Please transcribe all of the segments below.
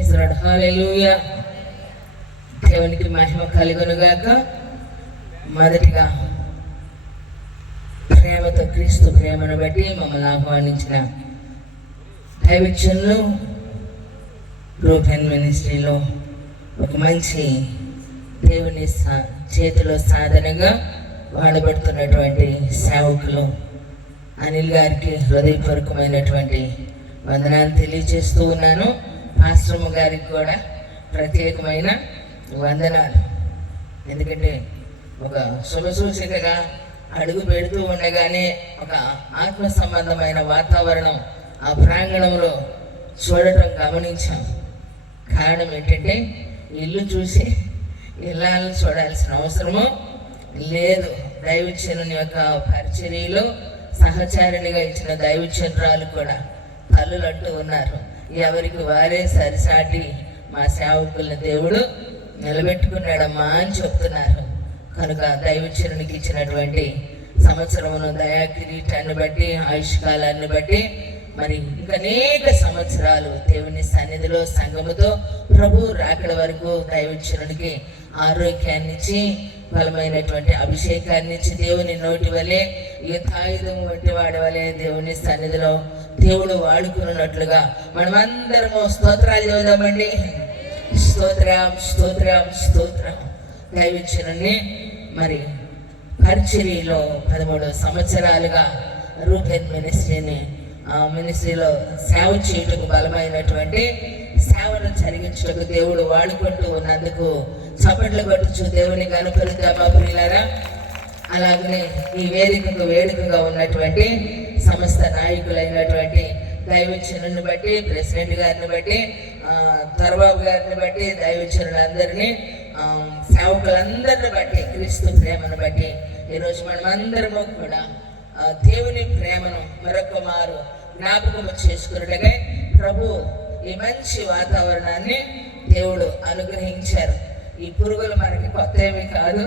Praise lord, హల్లెలూయా. దేవునికి మహిమ కలుగునుగాక. మొదటిగా ప్రేమతో క్రీస్తు ప్రేమను బట్టి మమ్మల్ని ఆహ్వానించిన దైవజనులు రూపెన్ మినిస్ట్రీలో ఒక మంచి దేవుని చేతిలో సాధనగా వాడబడుతున్నటువంటి సేవకులు అనిల్ గారికి హృదయపూర్వకమైనటువంటి వందనాన్ని తెలియజేస్తూ ఉన్నాను. ఆశ్రమ గారికి కూడా ప్రత్యేకమైన వందనాలు. ఎందుకంటే ఒక శుభసూచికగా అడుగు పెడుతూ ఉండగానే ఒక ఆత్మ సంబంధమైన వాతావరణం ఆ ప్రాంగణంలో చూడటం గమనించాం. కారణం ఏంటంటే ఇల్లు చూసి ఇల్లాలను చూడాల్సిన అవసరము లేదు. దైవజనుని యొక్క పరిచర్యలో సహచారిణిగా ఇచ్చిన దైవజనురాలు కూడా తల్లులు అంటూ ఉన్నారు, ఎవరికి వారే సరిసాటి మా సేవకుల్ని దేవుడు నిలబెట్టుకున్నాడమ్మా అని చెప్తున్నారు. కనుక దైవజనునికి ఇచ్చినటువంటి సంవత్సరమును దయా కిరీటాన్ని బట్టి ఆయుష్కాలాన్ని బట్టి మరి ఇంకా అనేక సంవత్సరాలు దేవుని సన్నిధిలో సంఘముతో ప్రభు రాకడ వరకు దైవజనునికి ఆరోగ్యాన్ని ఇచ్చి బలమైనటువంటి అభిషేకాన్ని ఇచ్చి దేవుని నోటి వలె యుద్ధాయుధం వంటి వాడి వలె దేవుని సన్నిధిలో దేవుడు వాడుకున్నట్లుగా మనమందరము స్తోత్రాలు చదువుదామండి. స్తోత్రం స్తోత్రం స్తోత్రం. దైవజనుని మరి పరిచర్యలో 13 సంవత్సరాలుగా రూపెన్ మినిస్ట్రీలో సేవ చేయుటకు బలమైనటువంటి సేవను జరిగించుటకు దేవుడు వాడుకుంటూ ఉన్నందుకు చప్పట్లు కొట్టుచు దేవుని కనుపరుద్దామా ప్రియులారా. అలాగనే ఈ వేదికగా ఉన్నటువంటి సమస్త నాయకులైనటువంటి దైవజనుని బట్టి, ప్రెసిడెంట్ గారిని బట్టి, దర్బాబు గారిని బట్టి, దైవజనులందరినీ, సేవకులందరిని బట్టి, క్రీస్తు ప్రేమను బట్టి ఈరోజు మనమందరము కూడా దేవుని ప్రేమను మరొక మారు జ్ఞాపకము చేసుకున్నట్టుగా ప్రభు ఈ మంచి వాతావరణాన్ని దేవుడు అనుగ్రహించారు. ఈ పురుగులు మనకి కొత్త ఏమీ కాదు.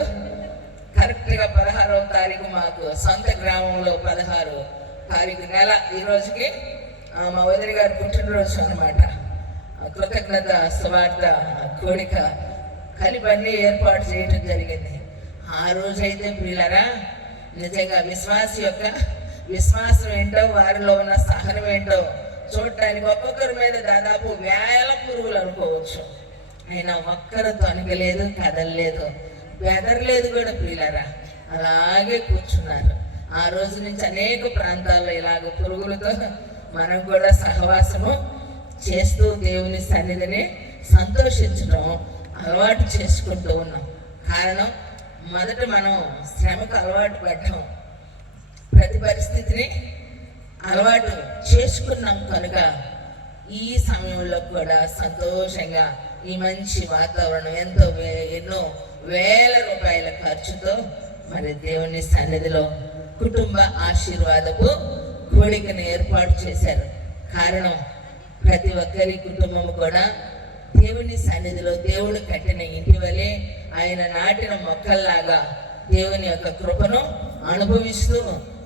కరెక్ట్గా 16వ తారీఖు మాకు సొంత గ్రామంలో 16వ తారీఖు నెల ఈ రోజుకి మా వదిలి గారు పుట్టినరోజు అనమాట. కృతజ్ఞత సువార్త కోడిక కలిపి ఏర్పాటు చేయడం జరిగింది. ఆ రోజైతే పిల్లరా నిజంగా విశ్వాస యొక్క విశ్వాసం ఏంటో, వారిలో ఉన్న సహనం ఏంటో చూడటానికి ఒక్కొక్కరి మీద దాదాపు 1000 పురుగులు అనుకోవచ్చు. అయినా ఒక్కరు తొనగలేదు, కదలలేదు, బెదరలేదు కూడా పిల్లరా. అలాగే కూర్చున్నారు. ఆ రోజు నుంచి అనేక ప్రాంతాల్లో ఇలాగ పురుగులతో మనం కూడా సహవాసము చేస్తూ దేవుని సన్నిధిని సంతోషించడం అలవాటు చేసుకుంటూ ఉన్నాం. కారణం మొదట మనం శ్రమకు అలవాటు పడ్డాం, ప్రతి పరిస్థితిని అలవాటు చేసుకున్నాం. కనుక ఈ సమయంలో కూడా సంతోషంగా ఈ మంచి వాతావరణం ఎన్నో వేల రూపాయల ఖర్చుతో మరి దేవుని సన్నిధిలో కుటుంబ ఆశీర్వాదపు కోడికను ఏర్పాటు చేశారు. కారణం ప్రతి ఒక్కరి కుటుంబం కూడా దేవుని సన్నిధిలో దేవుడు కట్టిన ఇంటి వలె, ఆయన నాటిన మొక్కల్లాగా దేవుని యొక్క కృపను అనుభవిస్తూ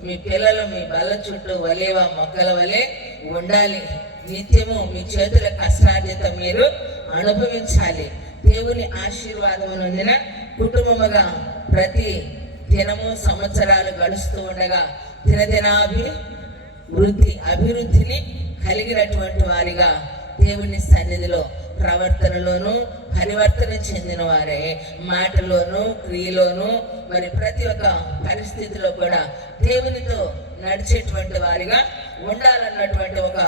మీ పిల్లలు మీ బల్ల చుట్టూ వలేవా మొక్కల వలె ఉండాలి. నిత్యము మీ చేతుల కష్టార్జిత మీరు అనుభవించాలి. దేవుని ఆశీర్వాదము నొందిన కుటుంబముగా ప్రతి దినము సంవత్సరాలు గడుస్తూ ఉండగా అభివృద్ధిని కలిగినటువంటి వారిగా దేవుని సన్నిధిలో ప్రవర్తనలోను పరివర్తన చెందిన వారే, మాటలోను క్రియలోను మరి ప్రతి ఒక్క పరిస్థితిలో కూడా దేవునితో నడిచేటువంటి వారిగా ఉండాలన్నటువంటి ఒక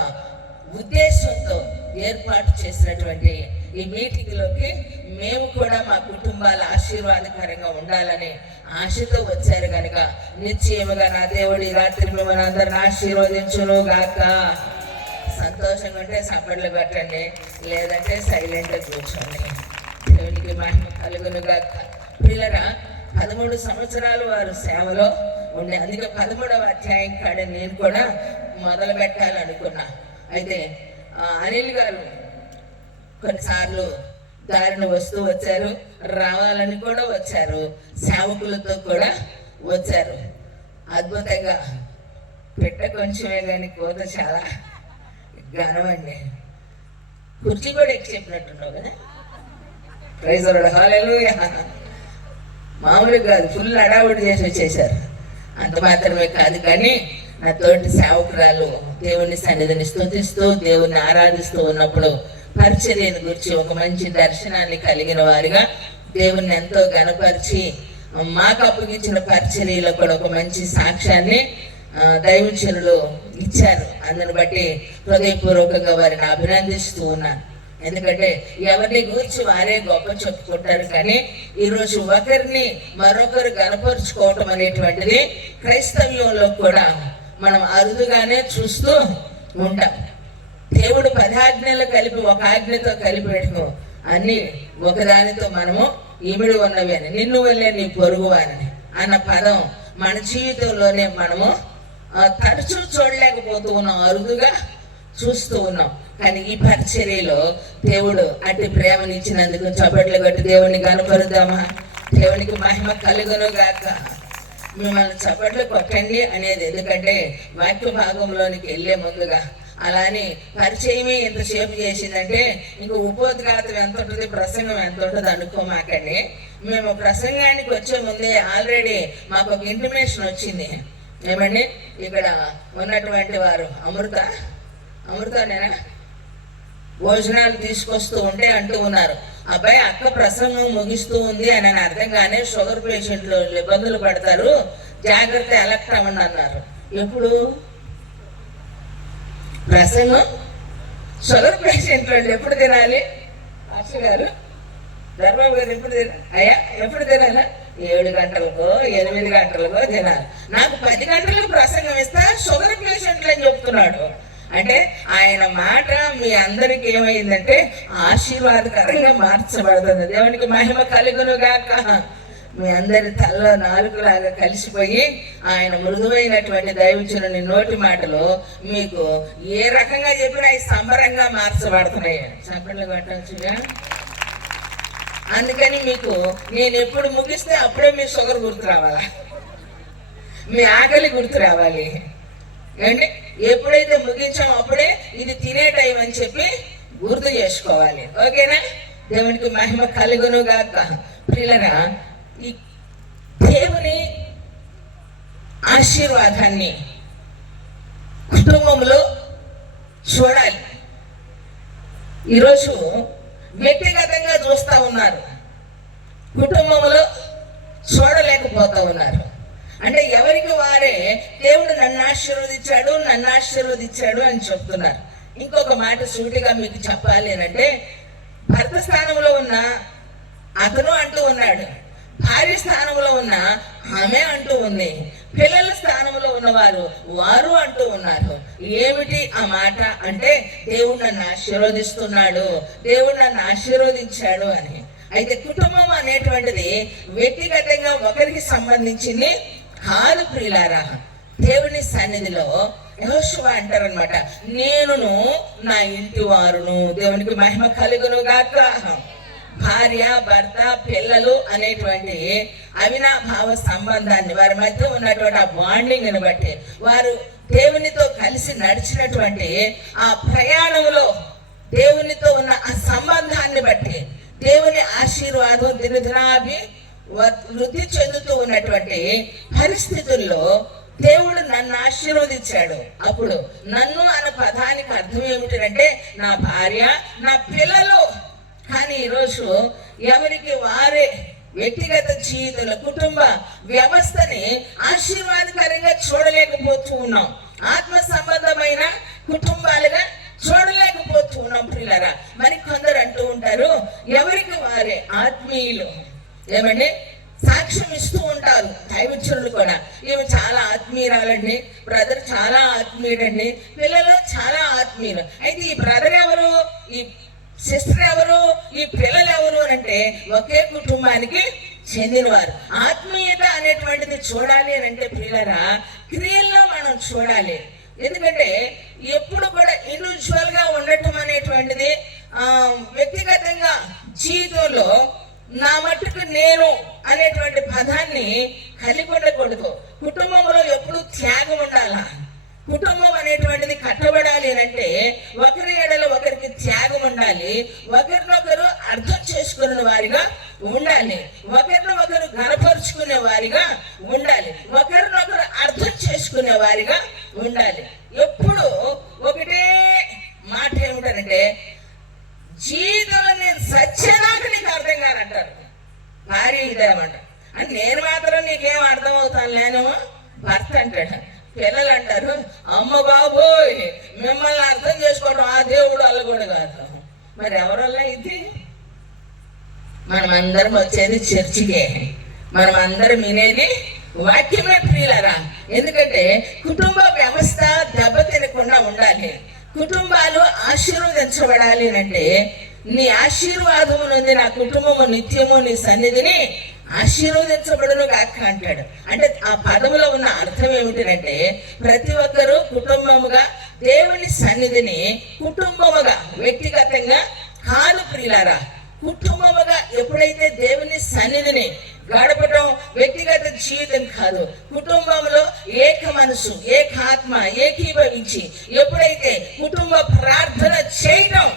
ఉద్దేశంతో ఏర్పాటు చేసినటువంటి ఈ మీటింగ్లోకి మేము కూడా మా కుటుంబాల ఆశీర్వాదకరంగా ఉండాలని ఆశతో వచ్చారు. కనుక నిశ్చయముగా నా దేవుడి రాత్రి మిమ్మల్ని అందరిని ఆశీర్వదించును గాక. సంతోషంగా ఉంటే చప్పట్లు కొట్టండి, లేదంటే సైలెంట్గా కూర్చోండి. దేవునికి మహిమ కలుగును గాక. పిల్లరా 13 సంవత్సరాలు వారు సేవలో ఉండే, అందుకే 13వ అధ్యాయం కాడ నేను కూడా మొదలు పెట్టాలనుకున్నా. అయితే అనిల్ గారు కొన్నిసార్లు దారిని వస్తూ వచ్చారు, రావాలని కూడా వచ్చారు, సేవకులతో కూడా వచ్చారు. అద్భుతంగా పెట్ట కొంచెమే కానీ కోత చాలా ఘనమండి. కుర్చీ కూడా ఎక్కి చెప్పినట్టున్నావు కదా. ప్రైజ్ లార్డ్, హల్లెలూయా. మామూలుగా కాదు, ఫుల్ అడావుడి చేసి వచ్చేసారు. అంత మాత్రమే కాదు, కానీ నా తోటి సేవకురాలు దేవుని సన్నిధిని స్తుతిస్తూ దేవుని ఆరాధిస్తూ ఉన్నప్పుడు పరిచర్యను గురించి ఒక మంచి దర్శనాన్ని కలిగిన వారిగా దేవుణ్ణి ఎంతో గణపరిచి మాకు అప్పగించిన పరిచర్యలో కూడా ఒక మంచి సాక్ష్యాన్ని దైవజనులు ఇచ్చారు. అందుని బట్టి హృదయపూర్వకంగా వారిని అభినందిస్తూ ఉన్నాను. ఎందుకంటే ఎవరిని గురించి వారే గొప్ప చెప్పుకుంటారు, కానీ ఈరోజు ఒకరిని మరొకరు గనపరుచుకోవటం అనేటువంటిది క్రైస్తవ్యంలో కూడా మనం అరుదుగానే చూస్తూ ఉంటాం. దేవుడు 10 ఆజ్ఞలు కలిపి ఒక ఆజ్ఞతో కలిపేటము అన్ని ఒకదానితో మనము ఇమిడి ఉన్నవి అని, నిన్ను వల్లే నీ పొరుగు అని అన్న పదం మన జీవితంలోనే మనము తరచూ చూడలేకపోతూ ఉన్నాం, అరుదుగా చూస్తూ ఉన్నాం. కానీ ఈ పరిచర్యలో దేవుడు అట్టి ప్రేమనిచ్చినందుకు చప్పట్లు కొట్టి దేవుని కనపరుద్దామా. దేవునికి మహిమ కలుగును గాక. మిమ్మల్ని చప్పట్లు కొట్టండి అనేది ఎందుకంటే వాక్య భాగంలోనికి వెళ్ళే ముందుగా అలానే పరిచయమే ఎంతసేపు చేసిందంటే ఇంక ఉపోద్ఘాతం ఎంత ఉంటుంది, ప్రసంగం ఎంత ఉంటుంది అనుకోమాకండి. మేము ప్రసంగానికి వచ్చే ముందే ఆల్రెడీ మాకు ఒక ఇంటిమేషన్ వచ్చింది. ఏమండి, ఇక్కడ ఉన్నటువంటి వారు అమృతనేనా భోజనాలు తీసుకొస్తూ ఉంటే అంటూ ఉన్నారు, అబ్బాయి అక్క ప్రసంగం ముగిస్తూ ఉంది అని అర్థంగానే షుగర్ పేషెంట్లు ఇబ్బందులు పడతారు, జాగ్రత్త ఎలక్ట్ అవ్వండి అన్నారు. ఎప్పుడు ప్రసంగం షుగర్ పేషెంట్లు వాళ్ళు ఎప్పుడు తినాలి? అక్ష గారు, ధర్మబాబు గారు ఎప్పుడు తినాలి? అయ్యా ఎప్పుడు తినాలా? 7 గంటలకో 8 గంటలకో తినాలి. నాకు 10 గంటలకు ప్రసంగం ఇస్తా షుగర్ పేషెంట్లు అని చెప్తున్నాడు. అంటే ఆయన మాట మీ అందరికి ఏమైందంటే ఆశీర్వాదకరంగా మార్చబడుతుంది. దేవునికి మహిమ కలుగును గాక. మీ అందరి తల్లో నాలుగులాగా కలిసిపోయి ఆయన మృదువైనటువంటి దైవజనుని నోటి మాటలు మీకు ఏ రకంగా చెప్పినా ఈ సంబరంగా మార్చబడుతున్నాయి. చప్పట్లు కొట్టొచ్చుగా. అందుకని మీకు నేను ఎప్పుడు ముగిస్తే అప్పుడే మీ షుగర్ గుర్తు రావాలా, మీ ఆకలి గుర్తు రావాలి. ఏంటి, ఎప్పుడైతే ముగించామో అప్పుడే ఇది తినే టైం అని చెప్పి గుర్తు చేసుకోవాలి. ఓకేనా? దేవునికి మహిమ కలుగును గాక. ప్రియులరా, ఈ దేవుని ఆశీర్వాదాన్ని కుటుంబంలో చూడాలి. ఈరోజు వ్యక్తిగతంగా చూస్తూ ఉన్నారు, కుటుంబంలో చూడలేకపోతూ ఉన్నారు. అంటే ఎవరికి వారే దేవుడు నన్ను ఆశీర్వదించాడు అని చెప్తున్నారు. ఇంకొక మాట సూటిగా మీకు చెప్పాలి అంటే, భర్త స్థానంలో ఉన్న అతను అంటూ ఉన్నాడు, భార్య స్థానంలో ఉన్న ఆమె అంటూ ఉంది, పిల్లల స్థానంలో ఉన్నవారు వారు అంటూ ఉన్నారు. ఏమిటి ఆ మాట అంటే, దేవుడు నన్ను ఆశీర్వదిస్తున్నాడు, దేవుడు నన్ను ఆశీర్వదించాడు అని. అయితే కుటుంబం అనేటువంటిది వ్యక్తిగతంగా ఒకరికి సంబంధించింది కాదు ప్రియులారా. దేవుని సన్నిధిలో యెహోషువ అంటారనమాట, నేనును నా ఇంటి వారును. దేవునికి మహిమ కలుగును గాక. భార్య భర్త పిల్లలు అనేటువంటి అవినాభావ సంబంధాన్ని, వారి మధ్య ఉన్నటువంటి ఆ బాండింగ్ని బట్టి, వారు దేవునితో కలిసి నడిచినటువంటి ఆ ప్రయాణంలో దేవునితో ఉన్న ఆ సంబంధాన్ని బట్టి దేవుని ఆశీర్వాదం దినదినాభి వృద్ధి చెందుతూ ఉన్నటువంటి పరిస్థితుల్లో దేవుడు నన్ను ఆశీర్వదించాడు. అప్పుడు నన్ను అన్న పదానికి అర్థం ఏమిటంటే నా భార్య, నా పిల్లలు. కానీ ఈరోజు ఎవరికి వారే వ్యక్తిగత జీవితంలో కుటుంబ వ్యవస్థని ఆశీర్వాదకరంగా చూడలేకపోతూ ఉన్నాం. ఆత్మ సంబంధమైన కుటుంబాలుగా చూడలేకపోతూ ఉన్నాం ప్రియులారా. మరి కొందరు అంటూ ఉంటారు, ఎవరికి వారే ఆత్మీయులు. ఏమండి, సాక్ష్యం ఇస్తూ ఉంటారు దైవజనులు కూడా, ఈమె చాలా ఆత్మీయురాలండి, బ్రదర్ చాలా ఆత్మీయుడండి, పిల్లలు చాలా ఆత్మీయులు. అయితే ఈ బ్రదర్ ఎవరు, ఈ సిస్టర్ ఎవరు, ఈ పిల్లలు ఎవరు అని అంటే ఒకే కుటుంబానికి చెందినవారు. ఆత్మీయత అనేటువంటిది చూడాలి అని అంటే ప్రియులారా, క్రియల్లో మనం చూడాలి. ఎందుకంటే ఎప్పుడు కూడా ఇండివిజువల్ గా ఉండటం అనేటువంటిది వ్యక్తిగతంగా జీవితంలో నా మట్టుకు నేను అనేటువంటి పదాన్ని కలిగి ఉండకూడదు. కుటుంబంలో ఎప్పుడు త్యాగం ఉండాలా. కుటుంబం అనేటువంటిది కట్టబడాలి అంటే ఒకరి ఎడల ఒకరికి త్యాగం ఉండాలి. ఉండాలి, ఒకరినొకరు అర్థం చేసుకునే వారిగా ఉండాలి, ఒకరిని ఒకరు గనపరుచుకునే వారిగా ఉండాలి, ఒకరినొకరు అర్థం చేసుకునే వారిగా ఉండాలి. ఎప్పుడు ఒకటే మాట ఏమిటంటే, జీవితంలో నేను సత్యనాక నీకు అర్థం కానంటారు భార్య. ఇదేమంట అని నేను మాత్రం నీకేం అర్థం అవుతాను లేనేమో భర్త అంటాడు. పిల్లలు అంటారు, అమ్మ బాబోయ్ మిమ్మల్ని అర్థం చేసుకోవడం ఆ దేవుడు వల్ల కూడా కాదు. మరి ఎవరల్ల ఇది? మనం అందరం వచ్చేది చర్చికే, మనం అందరం వినేది వాక్యమే ప్రియులారా. ఎందుకంటే కుటుంబ వ్యవస్థ దెబ్బతినకుండా ఉండాలి, కుటుంబాలు ఆశీర్వదించబడాలి అంటే నీ ఆశీర్వాదము నుండి నా కుటుంబము నిత్యము నీ సన్నిధిని ఆశీర్వదించబడును కాక అంటాడు. అంటే ఆ పదములో ఉన్న అర్థం ఏమిటంటే, ప్రతి ఒక్కరూ కుటుంబముగా దేవుని సన్నిధిని కుటుంబముగా, వ్యక్తిగతంగా కాదు ప్రియులారా, కుటుంబముగా ఎప్పుడైతే దేవుని సన్నిధిని గడపడం వ్యక్తిగత జీవితం కాదు, కుటుంబంలో ఏక మనసు ఏకాత్మ ఏకీభవించి ఎప్పుడైతే కుటుంబ ప్రార్థన చేయడం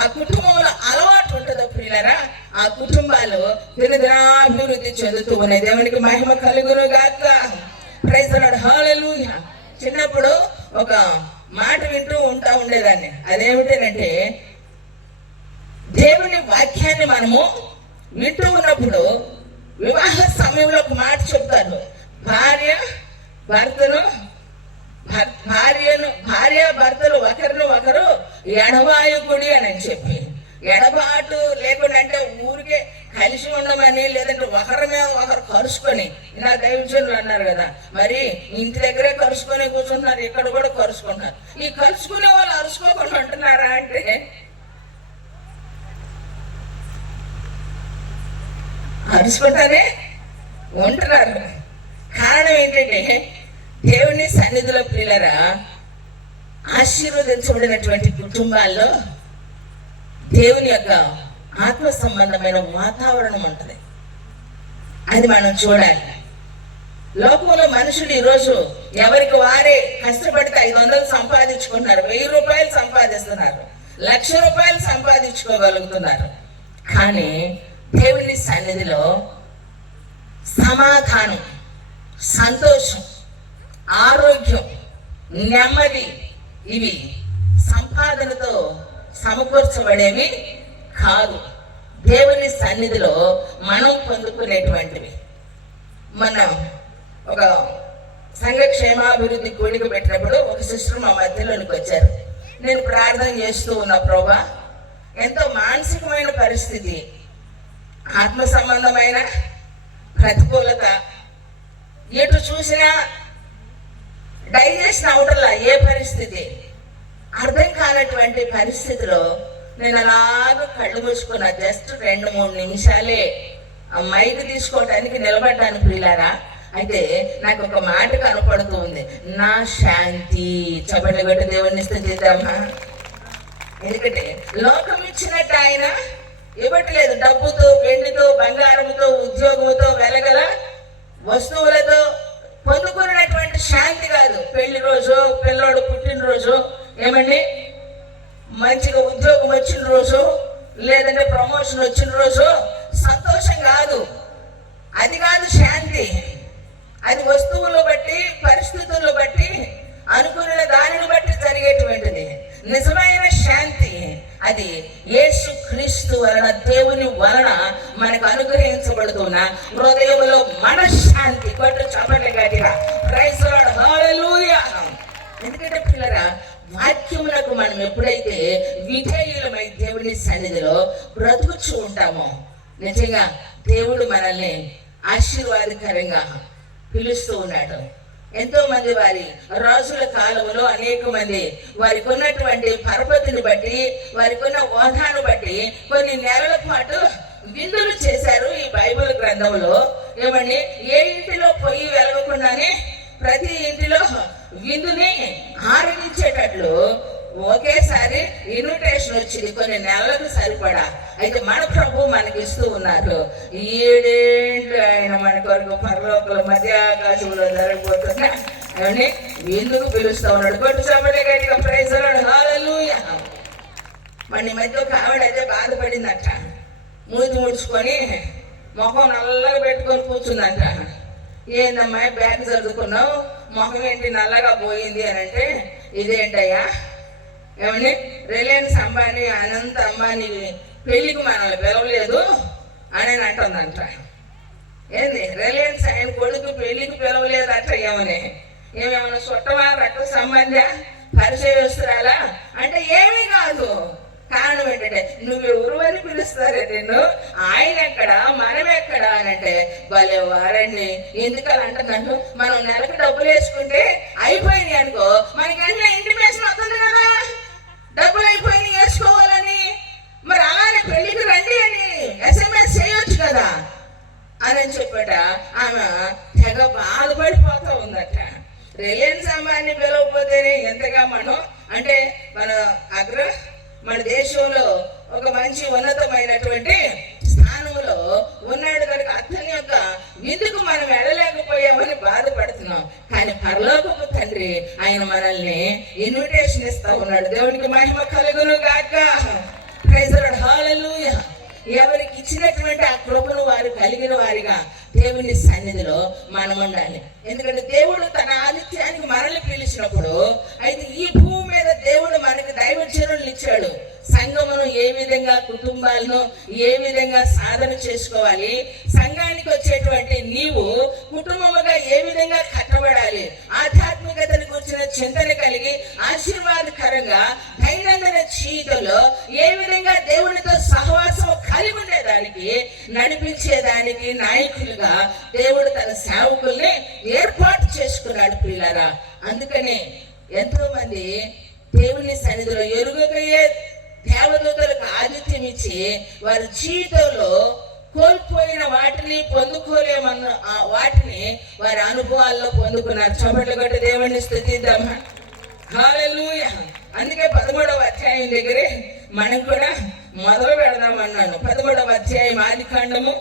ఆ కుటుంబంలో అలవాటు ఉంటుందో ప్రియులారా, ఆ కుటుంబాలు దినదినాభివృద్ధి చెందుతూ ఉన్నాయి. దేవునికి మహిమ కలుగును గాక. ప్రైజ్ ది లార్డ్, హల్లెలూయా. చిన్నప్పుడు ఒక మాట వింటూ ఉండేదాన్ని. అదేమిటంటే, దేవుని వాక్యాన్ని మనము వింటూ ఉన్నప్పుడు వివాహ సమయంలో ఒక మాట చెప్తారు, భార్య భర్తలు ఒకరిని ఒకరు ఎడబాయకుడి అని చెప్పి, ఎడబాటు లేకుండా అంటే ఊరికే కలిసి ఉండమని, లేదంటే ఒకరి మీద ఒకరు కరుచుకొని, ఇలా దైవజనులు అన్నారు కదా, మరి ఇంటి దగ్గరే కరుచుకొని కూర్చుంటున్నారు, ఇక్కడ కూడా కరుచుకుంటున్నారు. ఈ కరుచుకునే వాళ్ళు అరుచుకోకుండా ఉంటున్నారా అంటే అరుచుకుంటారే ఉంటున్నారు. కారణం ఏంటంటే, దేవుని సన్నిధిలో ప్రియులారా ఆశీర్వదించబడినటువంటి కుటుంబాల్లో దేవుని యొక్క ఆత్మ సంబంధమైన వాతావరణం ఉంటుంది. అది మనం చూడాలి. లోకంలో మనుషులు ఈరోజు ఎవరికి వారే కష్టపడితే 500 సంపాదించుకుంటున్నారు, 1000 రూపాయలు సంపాదిస్తున్నారు, 1,00,000 రూపాయలు సంపాదించుకోగలుగుతున్నారు. కానీ దేవుని సన్నిధిలో సమాధానం, సంతోషం, ఆరోగ్యం, నెమ్మది ఇవి సంపాదనతో సమకూర్చబడేవి కాదు. దేవుని సన్నిధిలో మనం పొందుకునేటువంటివి. మనం ఒక సంఘ క్షేమాభివృద్ధి కూడిక పెట్టినప్పుడు ఒక సిస్టర్ మా మధ్యలోనికి వచ్చారు. నేను ప్రార్థన చేస్తూ ఉన్న ప్రభా, ఎంతో మానసికమైన పరిస్థితి, ఆత్మ సంబంధమైన ప్రతికూలత, ఎటు చూసినా డైజెషన్ అవటంలా, ఏ పరిస్థితి అర్థం కానటువంటి పరిస్థితిలో నేను అలాగ కళ్ళు మూసుకున్నా. జస్ట్ 2-3 నిమిషాలే ఆ మైక్ తీసుకోవటానికి నిలబడ్డాను ప్రియులారా. అయితే నాకు ఒక మాట కనపడుతూ ఉంది, నా శాంతి. చప్పట్లు కొట్టి దేవుని స్తుతిద్దామా. ఎందుకంటే లోకం ఇచ్చినట్టు ఆయన ఇవ్వట్లేదు. డబ్బుతో, వెండితో, బంగారంతో, ఉద్యోగంతో, వెలగల వస్తువులతో పొందుకున్నటువంటి శాంతి కాదు. పెళ్లి రోజు, పిల్లోడు పుట్టినరోజు, ఏమండి మంచిగా ఉద్యోగం వచ్చిన రోజు, లేదంటే ప్రమోషన్ వచ్చిన రోజు సంతోషం కాదు. అది కాదు శాంతి. అది వస్తువులను బట్టి, పరిస్థితులను బట్టి, అనుకున్న దానిని బట్టి జరిగేటువంటిది. నిజమైన శాంతి అది యేసు క్రీస్తు వలన, దేవుని వలన మనకు అనుగ్రహించబడుతున్న హృదయంలో మనశ్శాంతి. కొట్టు చప్పట్లు గట్టిగా. ప్రైజ్ ది లార్డ్, హల్లెలూయా. ఎందుకంటే పిల్లరా, వాక్యములకు మనం ఎప్పుడైతే విధేయులమై దేవుని సన్నిధిలో బ్రతుకుచూ ఉంటామో, నిజంగా దేవుడు మనల్ని ఆశీర్వాదకరంగా పిలుస్తూ ఉన్నాడు. ఎంతో మంది వారి రాజుల కాలంలో అనేక మంది వారికి ఉన్నటువంటి పరపతిని బట్టి, వారికి ఉన్న హోదాను బట్టి కొన్ని నెలల పాటు విందులు చేశారు. ఈ బైబిల్ గ్రంథంలో ఏమండి, ఏ ఇంటిలో పొయ్యి వెలగకుండానే ప్రతి ఇంటిలో విందుని ఆరగించేటట్లు ఒకేసారి ఇన్విటేషన్ వచ్చింది, కొన్ని నెలలకు సరిపడా. అయితే మన ప్రభు మనకి ఇస్తూ ఉన్నారు. 7 ఏళ్ళు ఆయన మన కొరకు పరలోకంలో మధ్య ఆకాశంలో జరగబోతున్నా అని ఎందుకు పిలుస్తూ ఉన్నాడు. కొట్టు చప్పట్లు గట్టిగా. ప్రైజ్ ది లార్డ్, హల్లెలూయా. వాడిని మధ్య ఒక ఆవిడ అయితే బాధపడిందట. మూతి ముడుచుకొని మొహం నల్లగా పెట్టుకొని కూర్చుందంట. ఏందమ్మా బ్యాగ్ చదువుకున్నావు, మొహం ఏంటి నల్లగా పోయింది అని అంటే, ఇదేంటయ్యా ఏమని రిలయన్స్ అంబానీ అనంత అంబానీ పెళ్లికి మనల్ని పిలవలేదు అని అంటుందంట. ఏంది రిలయన్స్ ఆయన కొడుకు పెళ్లికి పిలవలేదట. ఏమేమన్నా చుట్టమా, రక్త సంబంధ, పరిచయస్తురాలా అంటే ఏమీ కాదు. కారణం ఏంటంటే నువ్వు ఎవరు అని పిలుస్తారే నిన్ను, ఆయన ఎక్కడ మనం ఎక్కడ అని అంటే భలే వారండి. ఎందుకని అంటున్నాను, మనం నెలకు డబ్బులు వేసుకుంటే అయిపోయింది అనుకో, మనకి అన్నీ ఇంటిమేషన్ వస్తుంది కదా, డబ్బులు అయిపోయినాయి వేసుకోవాలని. మరి అలానే పెళ్లికి రండి అని SMS చేయొచ్చు కదా అని చెప్పట ఆమె తెగ బాధపడిపోతూ ఉందట. రిలయన్స్ అంబానీ పిలవకపోతేనే ఎంతగా మనం అంటే మన దేశంలో ఒక మంచి ఉన్నతమైనటువంటి స్థానంలో ఉన్నాడు కనుక అతని యొక్క విందుకు మనం వెళ్ళలేకపోయామని బాధపడుతున్నాం. కానీ పరలోకపు తండ్రి ఆయన మనల్ని ఇన్విటేషన్ ఇస్తా ఉన్నాడు. దేవునికి మహిమ కలుగును గాక. ప్రైజ్ ది లార్డ్, హల్లెలూయా. ఎవరికి ఇచ్చినటువంటి ఆ కృపను వారు కలిగిన వారిగా దేవుని సన్నిధిలో మనం ఉండాలి. ఎందుకంటే దేవుడు తన ఆదిత్యానికి మనల్ని పిలిచినప్పుడు, అయితే ఈ భూమి మీద దేవుడు మనకి దైవజనులను ఇచ్చాడు. సంఘమును ఏ విధంగా, కుటుంబాలను ఏ విధంగా సాధన చేసుకోవాలి, సంఘానికి వచ్చేటువంటి నీవు కుటుంబముగా ఏ విధంగా కట్టబడాలి, ఆధ్యాత్మికతను కూర్చున్న చింతన కలిగి ఆశీర్వాదకరంగా దైనందిన జీవితంలో ఏ విధంగా దేవునితో సహవాసం కలిగి ఉండేదానికి, నడిపించేదానికి నాయకులుగా దేవుడు తన సేవకుల్ని ఏర్పాటు చేసుకున్నాడు ప్రియులారా. అందుకనే ఎంతో మంది దేవుని సన్నిధిలో ఎరుగకయే దేవదూతలకు ఆతిథ్యం ఇచ్చి వారి జీవితంలో కోల్పోయిన వాటిని పొందుకోలేమన్న వాటిని వారి అనుభవాల్లో పొందుకున్నారు. చప్పట్లు కొట్టి దేవుణ్ణి స్తుతిద్దామా. హల్లెలూయా. అందుకే 13వ అధ్యాయం దగ్గరే మనం కూడా మొదలు పెడదామన్నాను. 13వ అధ్యాయం ఆదికాండము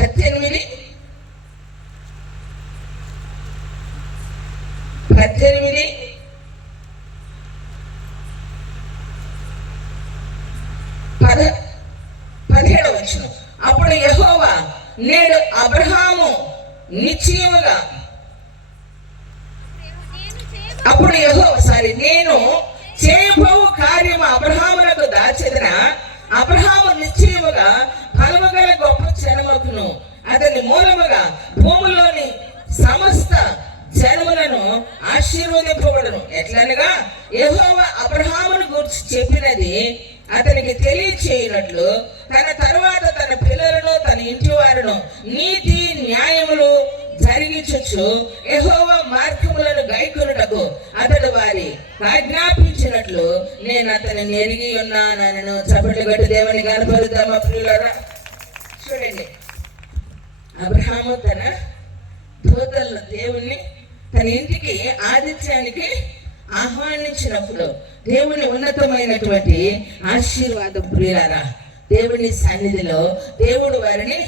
18 17వ వచనం. అప్పుడు యెహోవా నేను అబ్రహాము నిశ్చయముగా నేను చేయబోవు కార్యము అబ్రహామునకు దాచెదన, అబ్రహాము నిశ్చయముగా ఫలము గల గొప్ప జనమగును, అతని మూలముగా భూములోని సమస్త జనములను ఆశీర్వదింపబడును. ఎట్లనగా యెహోవా అబ్రహామును గురించి చెప్పినది అతనికి తెలియచేయనట్లు తన తరువాత తన పిల్లలను తన ఇంటి వారును నీతి న్యాయములు జరిగించు యెహోవా మార్గములను గైకొనుటకు అతడు వారి ఆజ్ఞాపించినట్లు నేను అతనిని ఎరిగి ఉన్నానను. చప్పట్లు కొట్టి దేవుని కనపరుద్దామా ప్రియులారా. చూడండి, అబ్రహాము తన దూతలను దేవుణ్ణి తన ఇంటికి ఆతిథ్యానికి ఆహ్వానించినప్పుడు దేవుని ఉన్నతమైనటువంటి ఆశీర్వాదం ప్రియులారా. దేవుని సన్నిధిలో దేవుడు వారిని